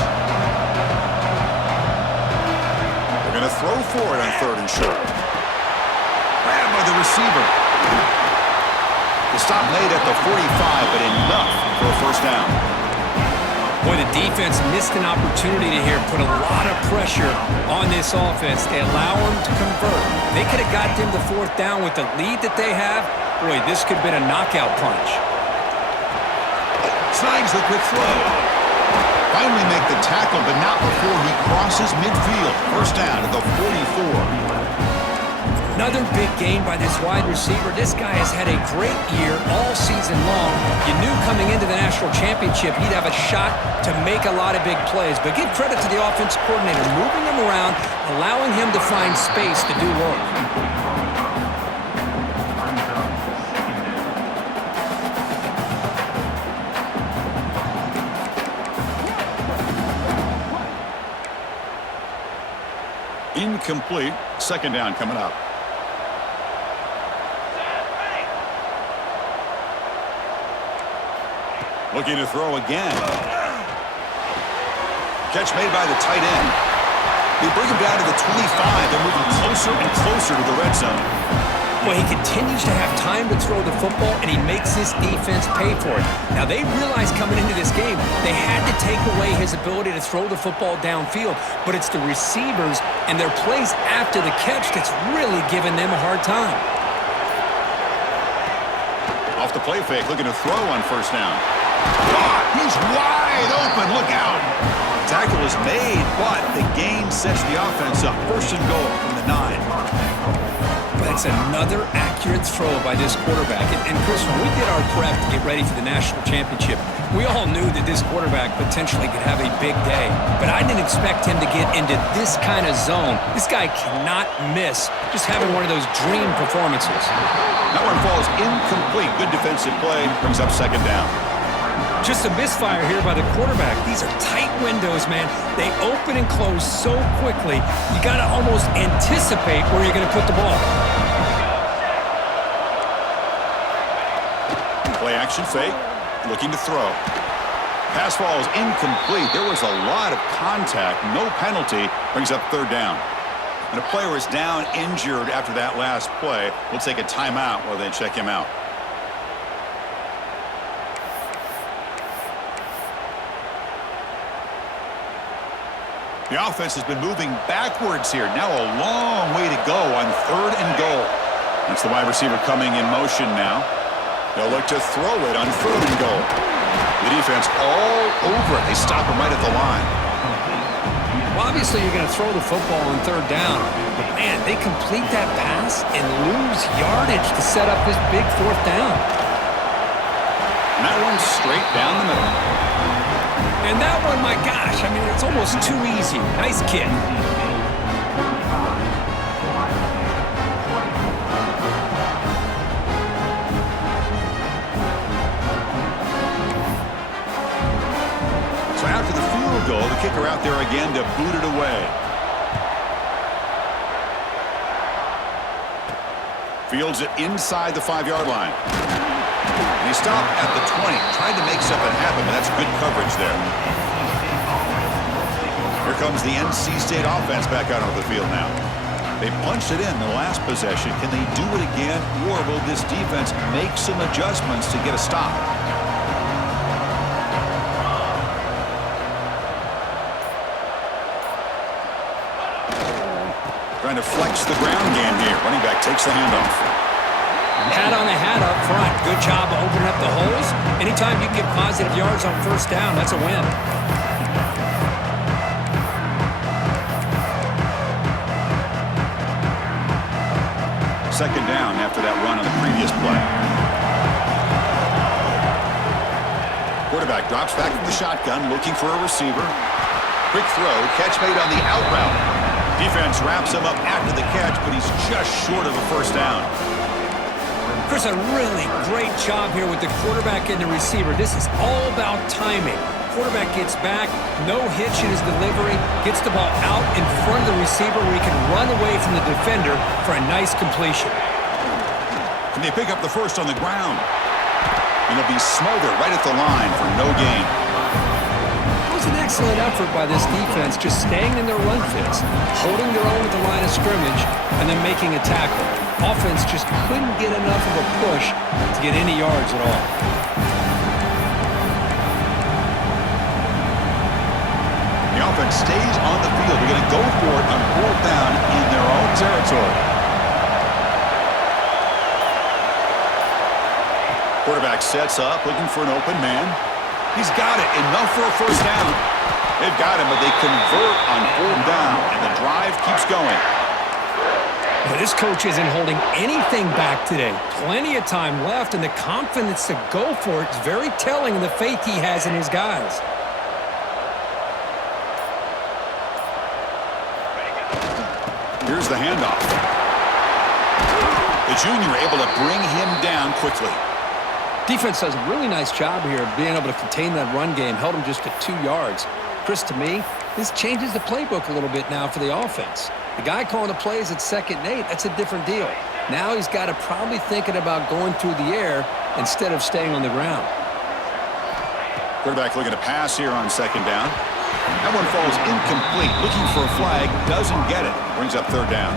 They're going to throw for it on 3rd and short. Grabbed by the receiver. The stop made at the 45, but enough for a 1st down. Boy, the defense missed an opportunity here, put a lot of pressure on this offense. They allow them to convert. They could have got them to 4th down with the lead that they have. Boy, this could have been a knockout punch. Snags the quick throw. Finally make the tackle, but not before he crosses midfield. 1st down at the 44. Another big gain by this wide receiver. This guy has had a great year all season long. You knew coming into the national championship he'd have a shot to make a lot of big plays. But give credit to the offensive coordinator, moving him around, allowing him to find space to do work. Incomplete. Second down coming up. Looking to throw again. Catch made by the tight end. They bring him down to the 25. They're moving closer and closer to the red zone. Well, he continues to have time to throw the football, and he makes this defense pay for it. Now, they realized coming into this game they had to take away his ability to throw the football downfield, but it's the receivers and their plays after the catch that's really giving them a hard time. Off the play fake, looking to throw on first down. Caught! He's wide open. Look out! Tackle is made, but the gain sets the offense up. First and goal from the 9. That's another accurate throw by this quarterback. And Chris, when we did our prep to get ready for the national championship, we all knew that this quarterback potentially could have a big day. But I didn't expect him to get into this kind of zone. This guy cannot miss just having one of those dream performances. That one falls incomplete. Good defensive play. Brings up second down. Just a misfire here by the quarterback. These are tight windows, man. They open and close so quickly, you got to almost anticipate where you're going to put the ball. Play action fake. Looking to throw. Pass falls incomplete. There was a lot of contact. No penalty. Brings up third down. And a player is down injured after that last play. We'll take a timeout while they check him out. The offense has been moving backwards here. Now a long way to go on third and goal. That's the wide receiver coming in motion now. They'll look to throw it on third and goal. The defense all over it. They stop him right at the line. Well, obviously, you're going to throw the football on third down. But, man, they complete that pass and lose yardage to set up this big fourth down. And that one's straight down the middle. And that one, my gosh, I mean, it's almost too easy. Nice kick. So after the field goal, the kicker out there again to boot it away. Fields it inside the 5-yard line. And he stopped at the 20, tried to make something happen, but that's good coverage there. Here comes the NC State offense back out on the field now. They punched it in the last possession. Can they do it again, or will this defense make some adjustments to get a stop? Trying to flex the ground game here. Running back takes the handoff. Hat on the hat up front. Good job of opening up the holes. Anytime you can get positive yards on first down, that's a win. Second down after that run on the previous play. Quarterback drops back from the shotgun, looking for a receiver. Quick throw, catch made on the out route. Defense wraps him up after the catch, but he's just short of a first down. Chris, a really great job here with the quarterback and the receiver. This is all about timing. Quarterback gets back, no hitch in his delivery, gets the ball out in front of the receiver where he can run away from the defender for a nice completion. And they pick up the first on the ground. And it'll be smothered right at the line for no gain. It was an excellent effort by this defense, just staying in their run fits, holding their own at the line of scrimmage, and then making a tackle. Offense just couldn't get enough of a push to get any yards at all. The offense stays on the field. They're going to go for it on fourth down in their own territory. Quarterback sets up, looking for an open man. He's got it. Enough for a first down. They've got him, but they convert on fourth down, and the drive keeps going. Now, this coach isn't holding anything back today. Plenty of time left, and the confidence to go for it is very telling of the faith he has in his guys. Here's the handoff. The junior able to bring him down quickly. Defense does a really nice job here of being able to contain that run game. Held him just to 2 yards. Chris, to me, this changes the playbook a little bit now for the offense. The guy calling the plays at 2nd and 8, that's a different deal. Now he's got to probably thinking about going through the air instead of staying on the ground. Quarterback looking to pass here on 2nd down. That one falls incomplete. Looking for a flag, doesn't get it. Brings up 3rd down.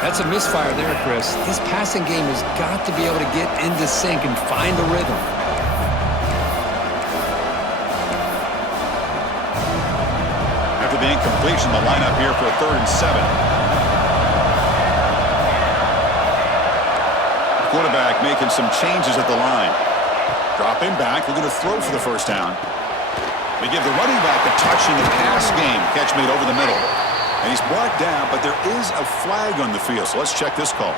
That's a misfire there, Chris. This passing game has got to be able to get into sync and find the rhythm. After the incompletion, the lineup here for a 3rd and 7. Quarterback making some changes at the line. Dropping back, looking to throw for the 1st down. They give the running back a touch in the pass game. Catch made over the middle. And he's brought down, but there is a flag on the field. So let's check this call.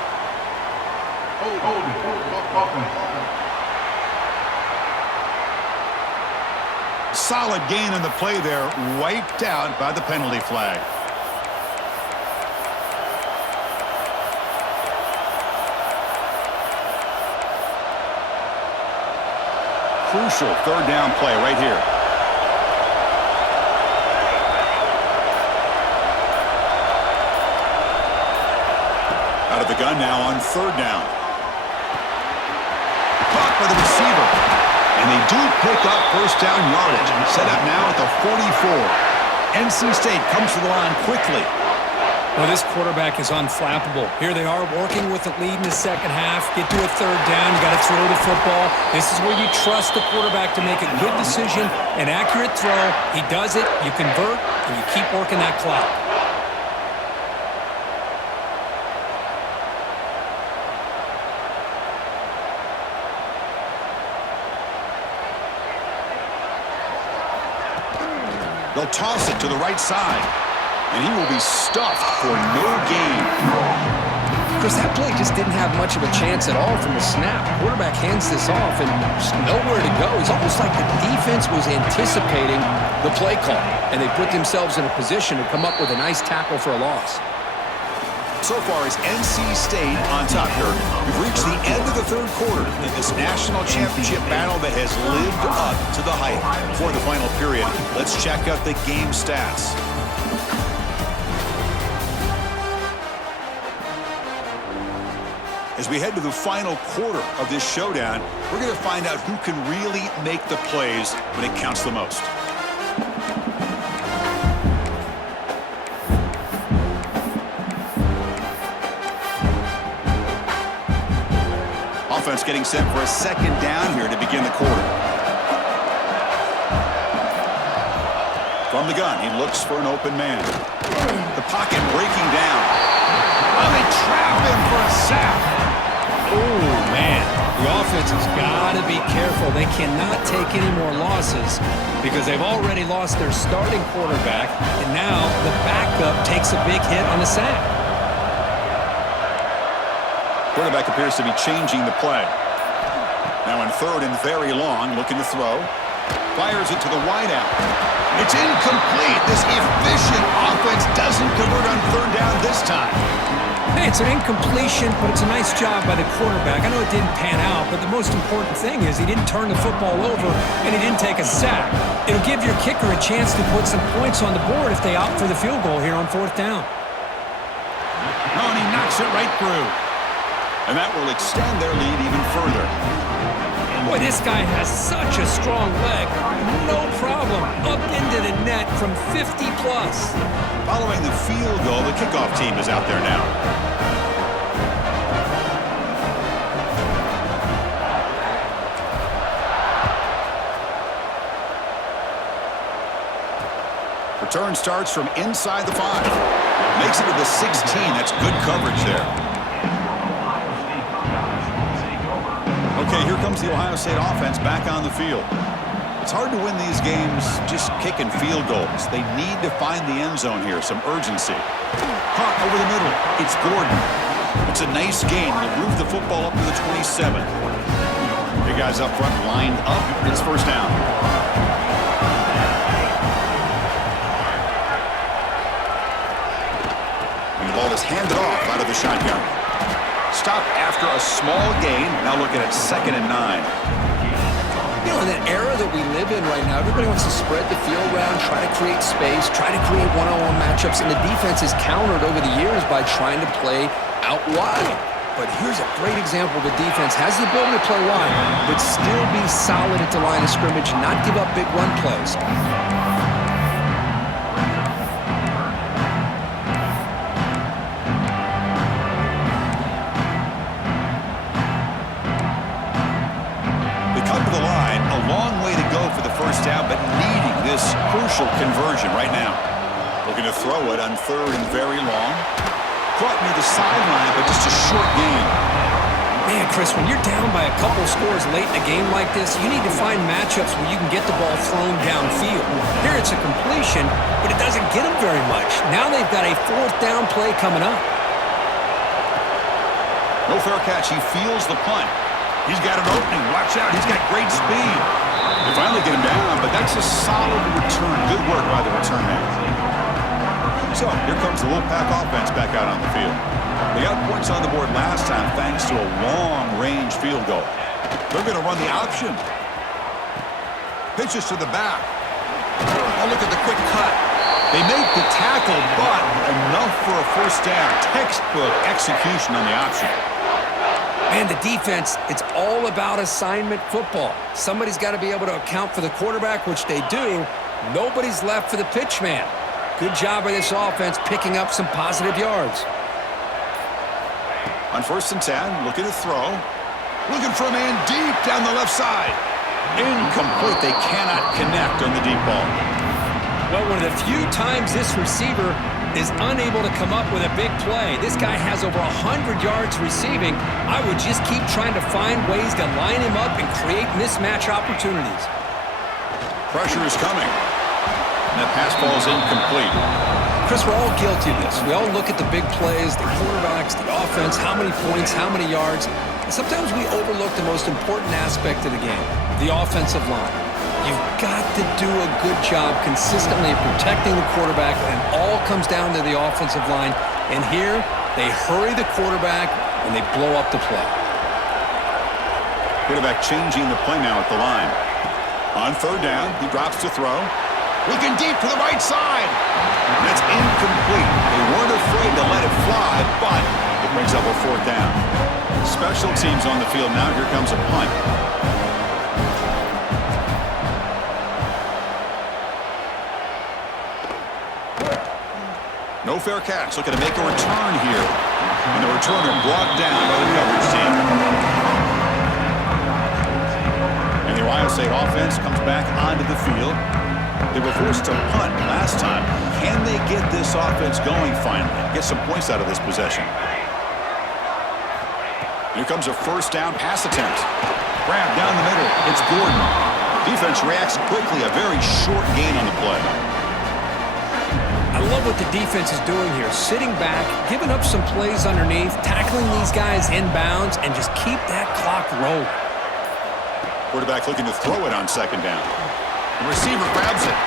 Solid gain on the play there. Wiped out by the penalty flag. Crucial 3rd down play right here. Out of the gun now on 3rd down. Caught by the receiver. And they do pick up 1st down yardage. Set up now at the 44. NC State comes to the line quickly. Well, this quarterback is unflappable. Here they are working with the lead in the 2nd half. Get to a 3rd down. You got to throw the football. This is where you trust the quarterback to make a good decision, an accurate throw. He does it, you convert, and you keep working that clock. They'll toss it to the right side. And he will be stuffed for no gain. Chris, that play just didn't have much of a chance at all from the snap. Quarterback hands this off and just nowhere to go. It's almost like the defense was anticipating the play call, and they put themselves in a position to come up with a nice tackle for a loss. So far, it's NC State on top here. We've reached the end of the 3rd quarter in this national championship battle that has lived up to the hype. For the final period, let's check out the game stats. As we head to the final quarter of this showdown, we're going to find out who can really make the plays when it counts the most. Offense getting set for a 2nd down here to begin the quarter. From the gun, he looks for an open man. The pocket breaking down. Oh, they trap him for a sack. Oh, man. The offense has got to be careful. They cannot take any more losses because they've already lost their starting quarterback, and now the backup takes a big hit on the sack. Quarterback appears to be changing the play. Now in 3rd and very long, looking to throw. Fires it to the wideout. It's incomplete. This efficient offense doesn't convert on 3rd down this time. Hey, it's an incompletion, but it's a nice job by the quarterback. I know it didn't pan out, but the most important thing is he didn't turn the football over and he didn't take a sack. It'll give your kicker a chance to put some points on the board if they opt for the field goal here on 4th down. Oh, and he knocks it right through. And that will extend their lead even further. Boy, this guy has such a strong leg. No problem. Up into the net from 50+. Following the field goal, the kickoff team is out there now. Return starts from inside the 5. Makes it to the 16. That's good coverage there. Okay, here comes the Ohio State offense back on the field. It's hard to win these games just kicking field goals. They need to find the end zone here, some urgency. Caught over the middle. It's Gordon. It's a nice gain. He'll move the football up to the 27. The guys up front lined up. It's first down. And the ball is handed off out of the shotgun. Stop after a small gain. Now looking at 2nd and 9. You know, in that era that we live in right now, everybody wants to spread the field around, try to create space, try to create one-on-one matchups, and the defense is countered over the years by trying to play out wide. But here's a great example. The defense has the ability to play wide, but still be solid at the line of scrimmage, not give up big run plays. But needing this crucial conversion right now. Looking to throw it on 3rd and very long. Caught near the sideline, but just a short gain. Man, Chris, when you're down by a couple scores late in a game like this, you need to find matchups where you can get the ball thrown downfield. Here it's a completion, but it doesn't get them very much. Now they've got a 4th down play coming up. No fair catch. He feels the punt. He's got an opening. Watch out. He's got great speed. They finally get him down, but that's a solid return. Good work by the return man. So, here comes the Wolfpack offense back out on the field. They got points on the board last time thanks to a long-range field goal. They're going to run the option. Pitches to the back. Oh, look at the quick cut. They make the tackle, but enough for a first down. Textbook execution on the option. Man, the defense, it's all about assignment football. Somebody's got to be able to account for the quarterback, which they do. Nobody's left for the pitch man. Good job by this offense picking up some positive yards. On 1st and 10, looking to throw. Looking for a man deep down the left side. Incomplete. They cannot connect on the deep ball. Well, one of the few times this receiver is unable to come up with a big play. This guy has over 100 yards receiving. I would just keep trying to find ways to line him up and create mismatch opportunities. Pressure is coming. And that pass ball is incomplete. Chris, we're all guilty of this. We all look at the big plays, the quarterbacks, the offense, how many points, how many yards. And sometimes we overlook the most important aspect of the game, the offensive line. You've got to do a good job consistently of protecting the quarterback, and it all comes down to the offensive line. And here, they hurry the quarterback, and they blow up the play. Quarterback changing the play now at the line. On 3rd down, he drops to throw. Looking deep to the right side. That's incomplete. They weren't afraid to let it fly, but it brings up a 4th down. Special teams on the field now. Here comes a punt. No fair catch. Looking to make a return here. And the returner brought down by the coverage team. And the Ohio State offense comes back onto the field. They were forced to punt last time. Can they get this offense going finally? Get some points out of this possession. Here comes a 1st down pass attempt. Grab down the middle. It's Gordon. Defense reacts quickly. A very short gain on the play. I love what the defense is doing here. Sitting back, giving up some plays underneath, tackling these guys inbounds, and just keep that clock rolling. Quarterback looking to throw it on 2nd down. The receiver grabs it.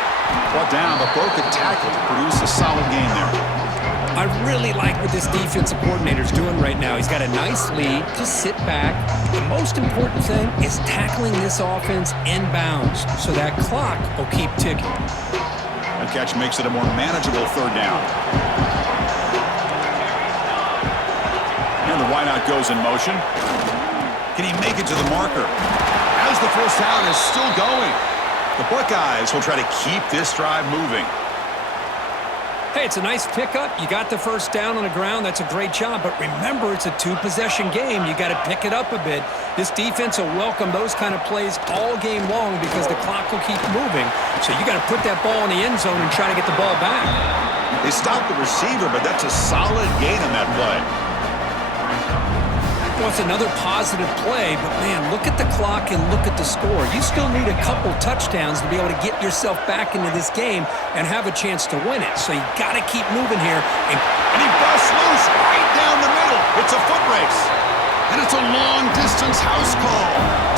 Brought down, but broke a tackle to produce a solid gain there. I really like what this defensive coordinator is doing right now. He's got a nice lead. Just sit back. The most important thing is tackling this offense inbounds so that clock will keep ticking. That catch makes it a more manageable 3rd down. And the wideout goes in motion. Can he make it to the marker? As the 1st down is still going. The Buckeyes will try to keep this drive moving. Hey, it's a nice pickup. You got the 1st down on the ground. That's a great job. But remember, it's a 2-possession game. You got to pick it up a bit. This defense will welcome those kind of plays all game long because the clock will keep moving. So you got to put that ball in the end zone and try to get the ball back. They stopped the receiver, but that's a solid gain on that play. Well, it's another positive play, but man, look at the clock and look at the score. You still need a couple touchdowns to be able to get yourself back into this game and have a chance to win it. So you got to keep moving here. And he busts loose right down the middle. It's a foot race. And it's a long-distance house call.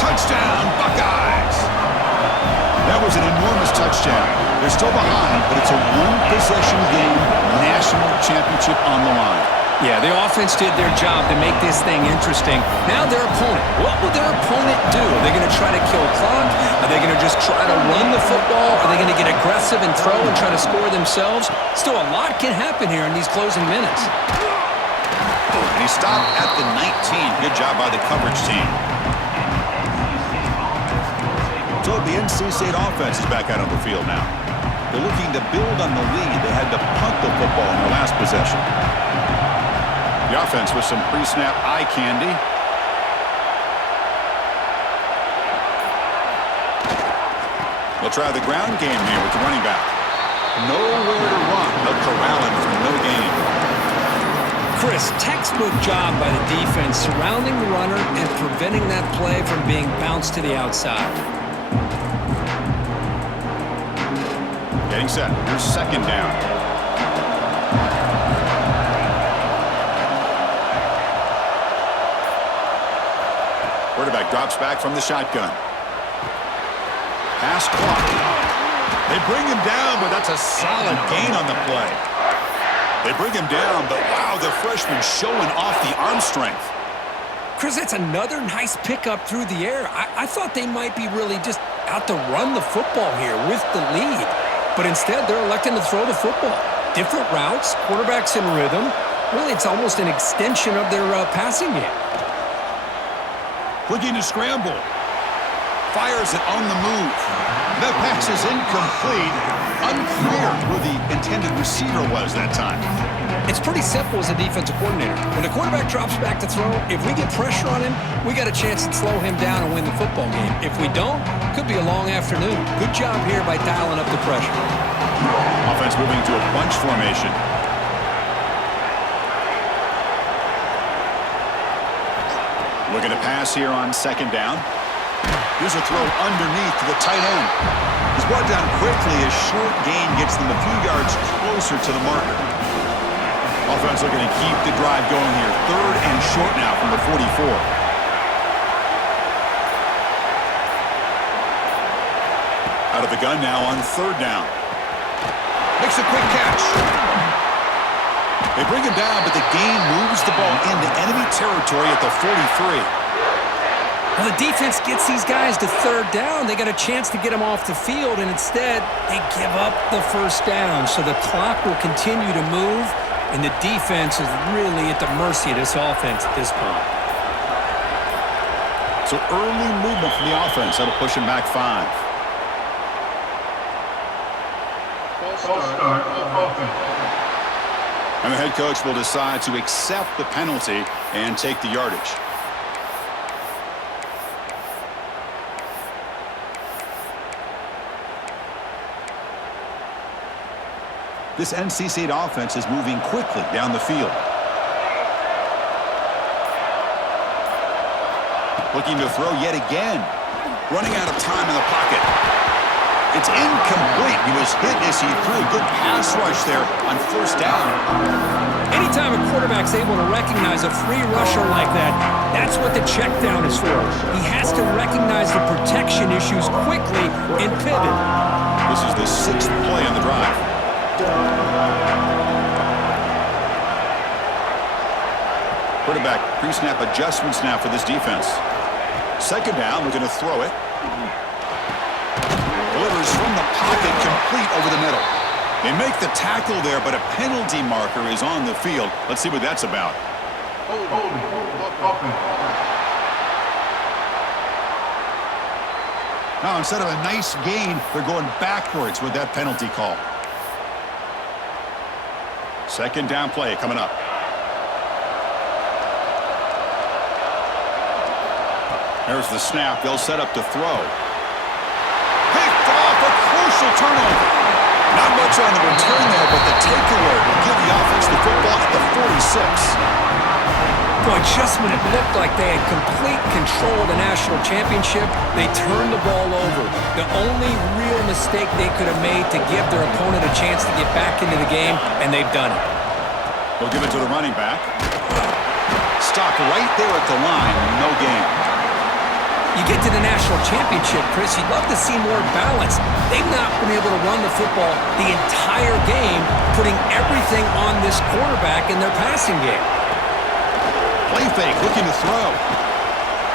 Touchdown, Buckeyes. That was an enormous touchdown. They're still behind, but it's a one-possession game, national championship on the line. Yeah, the offense did their job to make this thing interesting. Now their opponent. What will their opponent do? Are they going to try to kill clock? Are they going to just try to run the football? Are they going to get aggressive and throw and try to score themselves? Still, a lot can happen here in these closing minutes. And he stopped at the 19. Good job by the coverage team. So the NC State offense is back out on the field now. They're looking to build on the lead. They had to punt the football in their last possession. The offense with some pre-snap eye candy. They'll try the ground game here with the running back. Nowhere to run. They'll corral him for no gain. Chris, textbook job by the defense surrounding the runner and preventing that play from being bounced to the outside. Getting set. Here's second down. Quarterback drops back from the shotgun. Pass clock. They bring him down, but that's a solid gain on the play. They bring him down, but wow, the freshman showing off the arm strength. Chris, that's another nice pickup through the air. I thought they might be really just out to run the football here with the lead. But instead, they're electing to throw the football. Different routes, quarterbacks in rhythm. Really, it's almost an extension of their passing game. Looking to scramble. Fires it on the move. That pass is incomplete. Unclear who the intended receiver was that time. It's pretty simple as a defensive coordinator. When the quarterback drops back to throw, if we get pressure on him, we got a chance to slow him down and win the football game. If we don't, could be a long afternoon. Good job here by dialing up the pressure. Offense moving to a bunch formation. Looking to pass here on second down. Here's a throw underneath to the tight end. He's brought down quickly as short gain gets them a few yards closer to the marker. Offense looking to keep the drive going here. Third and short now from the 44. Out of the gun now on third down. Makes a quick catch. They bring him down, but the gain moves the ball into enemy territory at the 43. Well, the defense gets these guys to third down. They got a chance to get them off the field, and instead, they give up the first down. So the clock will continue to move, and the defense is really at the mercy of this offense at this point. So early movement from the offense. That'll push him back 5. And the head coach will decide to accept the penalty and take the yardage. This NC State offense is moving quickly down the field. Looking to throw yet again. Running out of time in the pocket. It's incomplete. He was hit as he threw. Good pass rush there on first down. Anytime a quarterback's able to recognize a free rusher like that, that's what the check down is for. He has to recognize the protection issues quickly and pivot. This is the 6th play on the drive. Quarterback pre-snap adjustments now for this defense. Second down, we're going to throw it. Delivers from the pocket, complete over the middle. They make the tackle there, but a penalty marker is on the field. Let's see what that's about. Now, instead of a nice gain, they're going backwards with that penalty call. Second down play coming up. There's the snap. They'll set up to throw. Picked off, a crucial turnover. Not much on the return there, but the takeaway will give the offense the football at the 46. Boy, just when it looked like they had complete control of the national championship, they turned the ball over. The only real mistake they could have made to give their opponent a chance to get back into the game, and they've done it. They'll give it to the running back. Stopped right there at the line. No gain. You get to the national championship, Chris, you'd love to see more balance. They've not been able to run the football the entire game, putting everything on this quarterback in their passing game. Play fake, looking to throw.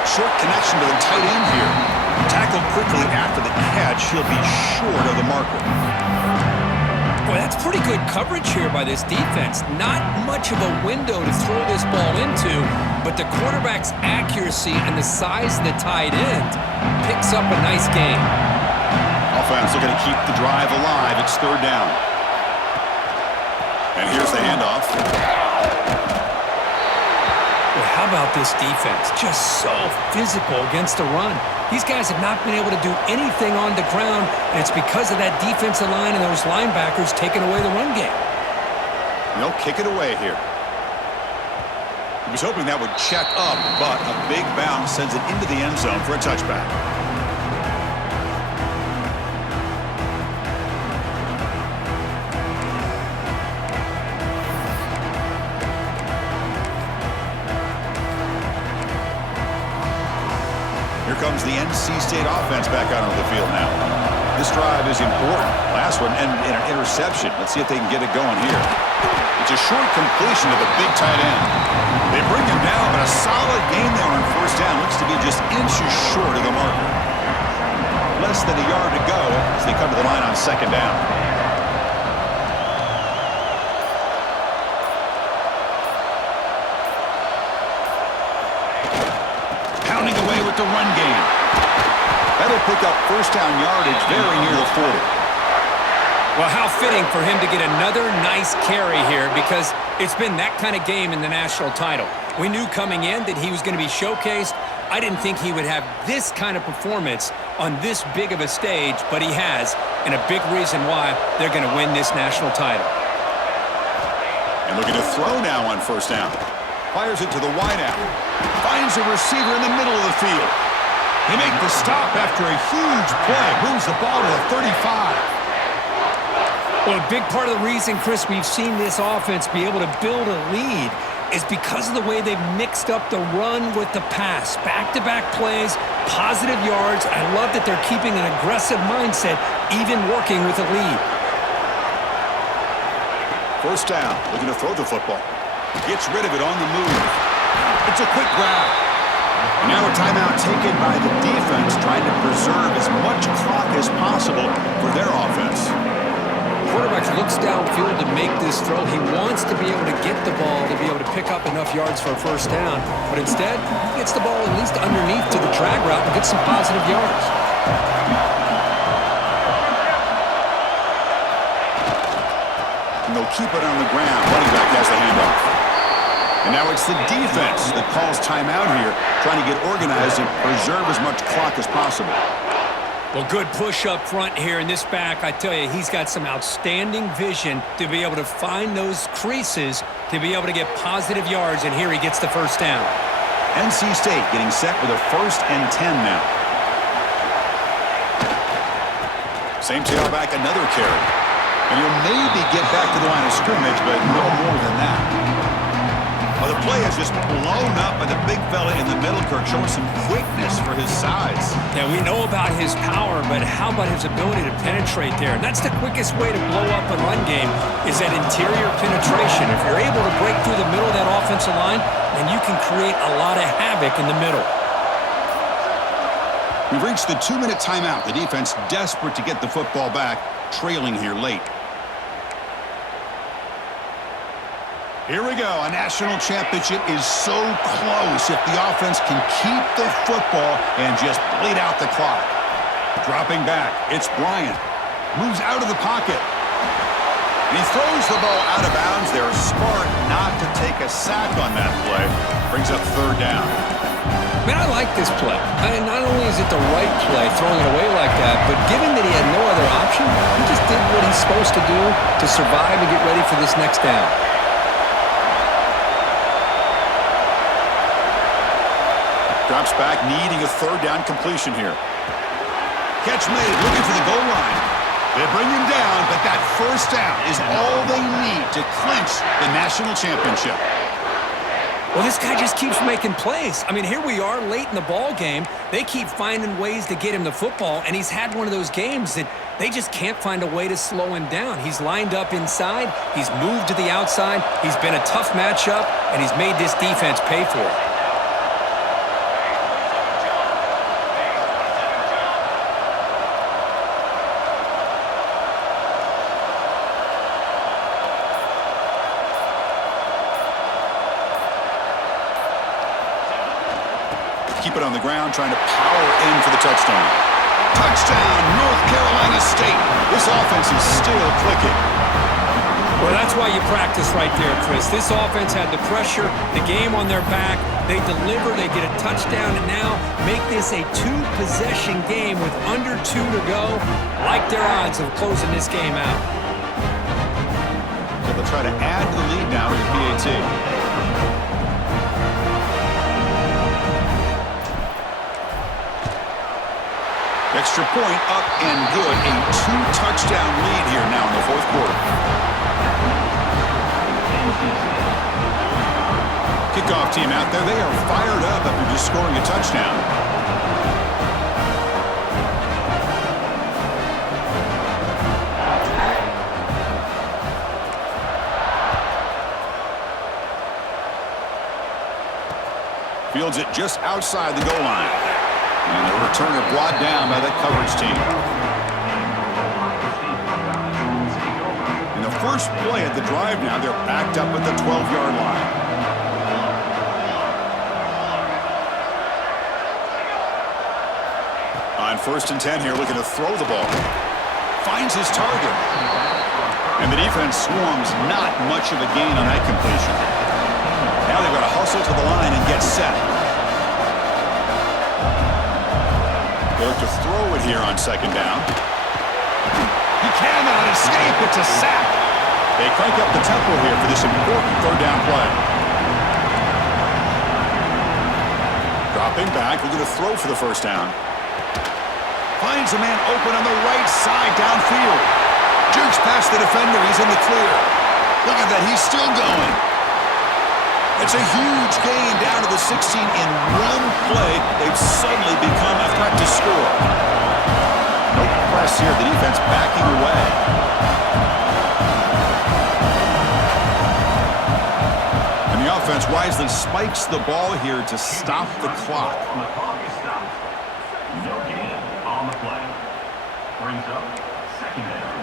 Short connection to the tight end here. Tackled quickly after the catch. He'll be short of the marker. Boy, that's pretty good coverage here by this defense. Not much of a window to throw this ball into, but the quarterback's accuracy and the size of the tight end picks up a nice gain. Offense looking to keep the drive alive. It's third down. And here's the handoff. Well, how about this defense? Just so physical against the run. These guys have not been able to do anything on the ground, and it's because of that defensive line and those linebackers taking away the run game. They'll kick it away here. He was hoping that would check up, but a big bounce sends it into the end zone for a touchback. Here comes the NC State offense back out on the field now. This drive is important. Last one ended in an interception. Let's see if they can get it going here. It's a short completion to the big tight end. They bring him down, but a solid gain there on first down. Looks to be just inches short of the marker. Less than a yard to go as they come to the line on second down. Pounding away with the run game. That'll pick up first down yardage very near the 40. Well, how fitting for him to get another nice carry here, because it's been that kind of game in the national title. We knew coming in that he was going to be showcased. I didn't think he would have this kind of performance on this big of a stage, but he has, and a big reason why they're going to win this national title. And looking to throw now on first down. Fires it to the wideout. Finds a receiver in the middle of the field. They make the stop after a huge play. Moves the ball to the 35. Well, a big part of the reason, Chris, we've seen this offense be able to build a lead is because of the way they've mixed up the run with the pass. Back-to-back plays, positive yards. I love that they're keeping an aggressive mindset, even working with a lead. First down, looking to throw the football. Gets rid of it on the move. It's a quick grab. And now a timeout taken by the defense, trying to preserve as much clock as possible for their offense. Quarterback looks downfield to make this throw. He wants to be able to get the ball to be able to pick up enough yards for a first down, but instead, he gets the ball at least underneath to the drag route and gets some positive yards. And they'll keep it on the ground. Running back has the handoff. And now it's the defense that calls timeout here, trying to get organized and preserve as much clock as possible. Well, good push up front here in this back. I tell you, he's got some outstanding vision to be able to find those creases, to be able to get positive yards, and here he gets the first down. NC State getting set with a 1st and 10 now. Same tailback, another carry. And he'll maybe get back to the line of scrimmage, but no more than that. Well, the play is just blown up by the big fella in the middle, Kirk, showing some quickness for his size. Yeah, we know about his power, but how about his ability to penetrate there? And that's the quickest way to blow up a run game, is that interior penetration. If you're able to break through the middle of that offensive line, then you can create a lot of havoc in the middle. We've reached the 2-minute timeout. The defense desperate to get the football back, trailing here late. Here we go. A national championship is so close if the offense can keep the football and just bleed out the clock. Dropping back, it's Bryant. Moves out of the pocket. And he throws the ball out of bounds. They're smart not to take a sack on that play. Brings up third down. Man, I like this play. Not only is it the right play, throwing it away like that, but given that he had no other option, he just did what he's supposed to do to survive and get ready for this next down. Drops back, needing a third down completion here. Catch made, looking for the goal line. They bring him down, but that first down is all they need to clinch the national championship. Well, this guy just keeps making plays. I mean, here we are late in the ball game. They keep finding ways to get him the football, and he's had one of those games that they just can't find a way to slow him down. He's lined up inside. He's moved to the outside. He's been a tough matchup, and he's made this defense pay for it. Keep it on the ground, trying to power in for the touchdown. Touchdown, North Carolina State. This offense is still clicking. Well, that's why you practice right there, Chris. This offense had the pressure, the game on their back. They deliver, they get a touchdown, and now make this a two-possession game with under 2 to go. Like their odds of closing this game out. So they'll try to add to the lead now with the PAT. Extra point up and good. A 2-touchdown lead here now in the fourth quarter. Kickoff team out there. They are fired up after just scoring a touchdown. Fields it just outside the goal line. And the returner brought down by the coverage team. In the first play of the drive now, they're backed up at the 12-yard line. On 1st and 10 here, looking to throw the ball. Finds his target. And the defense swarms, not much of a gain on that completion. Now they've got to hustle to the line and get set. They look to throw it here on 2nd down. He cannot escape. It's a sack. They crank up the tempo here for this important 3rd down play. Dropping back, looking to throw for the 1st down. Finds a man open on the right side downfield. Jukes past the defender. He's in the clear. Look at that. He's still going. It's a huge gain down to the 16 in one play. They've suddenly become a threat to score. No press here. The defense backing away. And the offense wisely spikes the ball here to stop the clock. The clock is stopped. No gain on the play. Brings up 2nd down.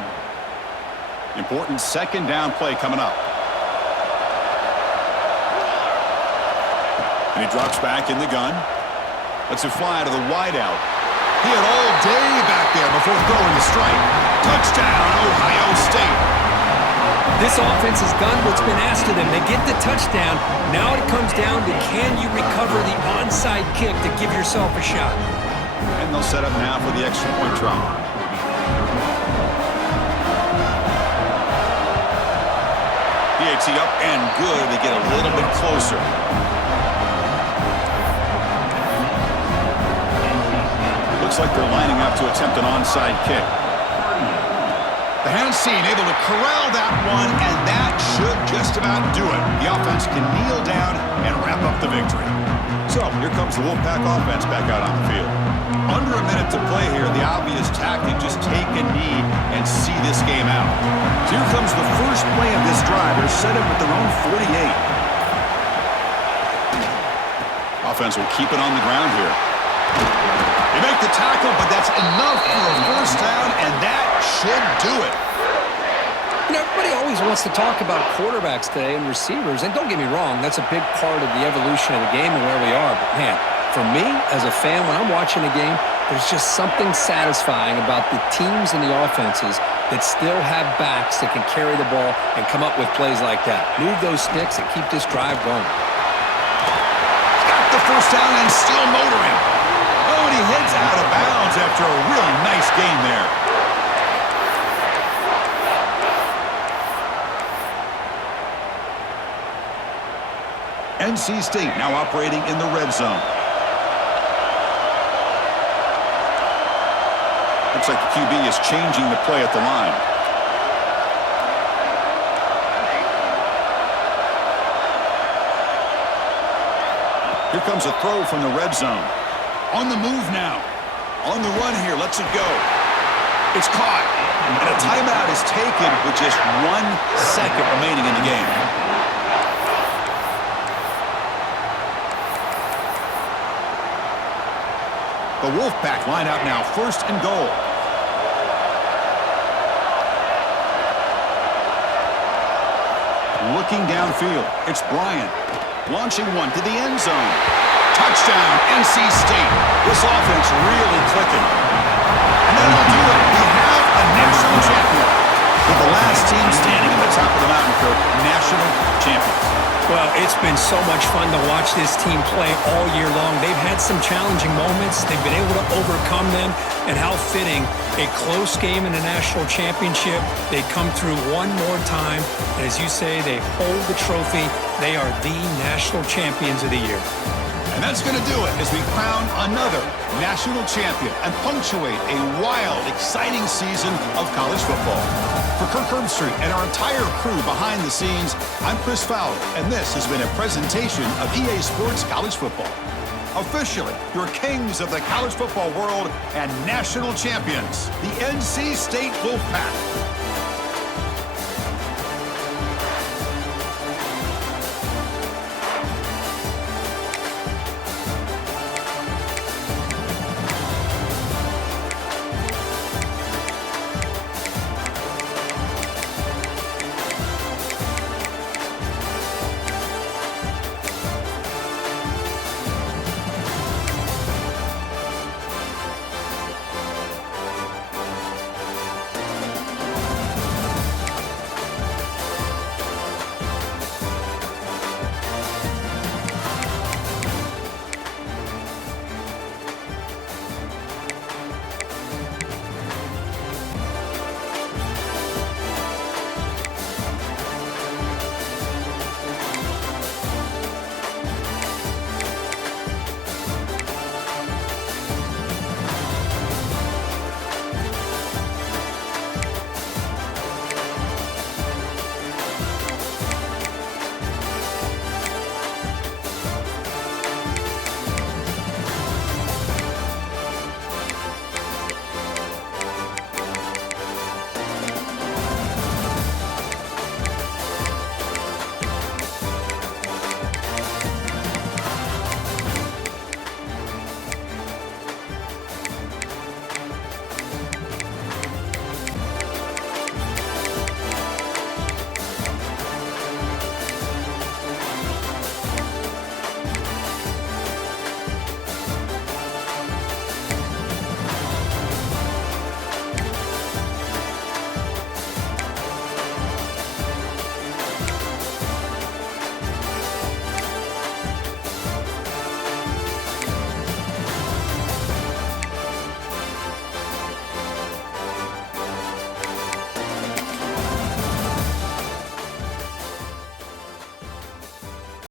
Important 2nd down play coming up. And he drops back in the gun. Lets it fly to the wideout. He had all day back there before throwing the strike. Touchdown, Ohio State. This offense has done what's been asked of them. They get the touchdown. Now it comes down to can you recover the onside kick to give yourself a shot. And they'll set up now for the extra point try. PAT up and good. They get a little bit closer. Looks like they're lining up to attempt an onside kick. The hands seen, able to corral that one, and that should just about do it. The offense can kneel down and wrap up the victory. So, here comes the Wolfpack offense back out on the field. Under a minute to play here, the obvious tactic, just take a knee and see this game out. So here comes the first play of this drive. They're set up at their own 48. Offense will keep it on the ground here. They make the tackle, but that's enough for a 1st down, and that should do it. You know, everybody always wants to talk about quarterbacks today and receivers, and don't get me wrong, that's a big part of the evolution of the game and where we are. But, man, for me, as a fan, when I'm watching a game, there's just something satisfying about the teams and the offenses that still have backs that can carry the ball and come up with plays like that. Move those sticks and keep this drive going. Got the 1st down and still motoring. Oh, and he heads out of bounds after a really nice game there. NC State now operating in the red zone. Looks like the QB is changing the play at the line. Here comes a throw from the red zone. On the move now. On the run here. Lets it go. It's caught. And a timeout is taken with just 1 second remaining in the game. The Wolfpack line out now. 1st and goal. Looking downfield. It's Bryant. Launching one to the end zone. Touchdown, NC State. This offense really clicking. And that'll do it. We have a national champion. With the last team standing at the top of the mountain for national champions. Well, it's been so much fun to watch this team play all year long. They've had some challenging moments. They've been able to overcome them. And how fitting, a close game in the national championship. They come through one more time. And as you say, they hold the trophy. They are the national champions of the year. And that's going to do it as we crown another national champion and punctuate a wild, exciting season of college football. For Kirk Herbstreit and our entire crew behind the scenes, I'm Chris Fowler, and this has been a presentation of EA Sports College Football. Officially, your kings of the college football world and national champions, the NC State Wolfpack.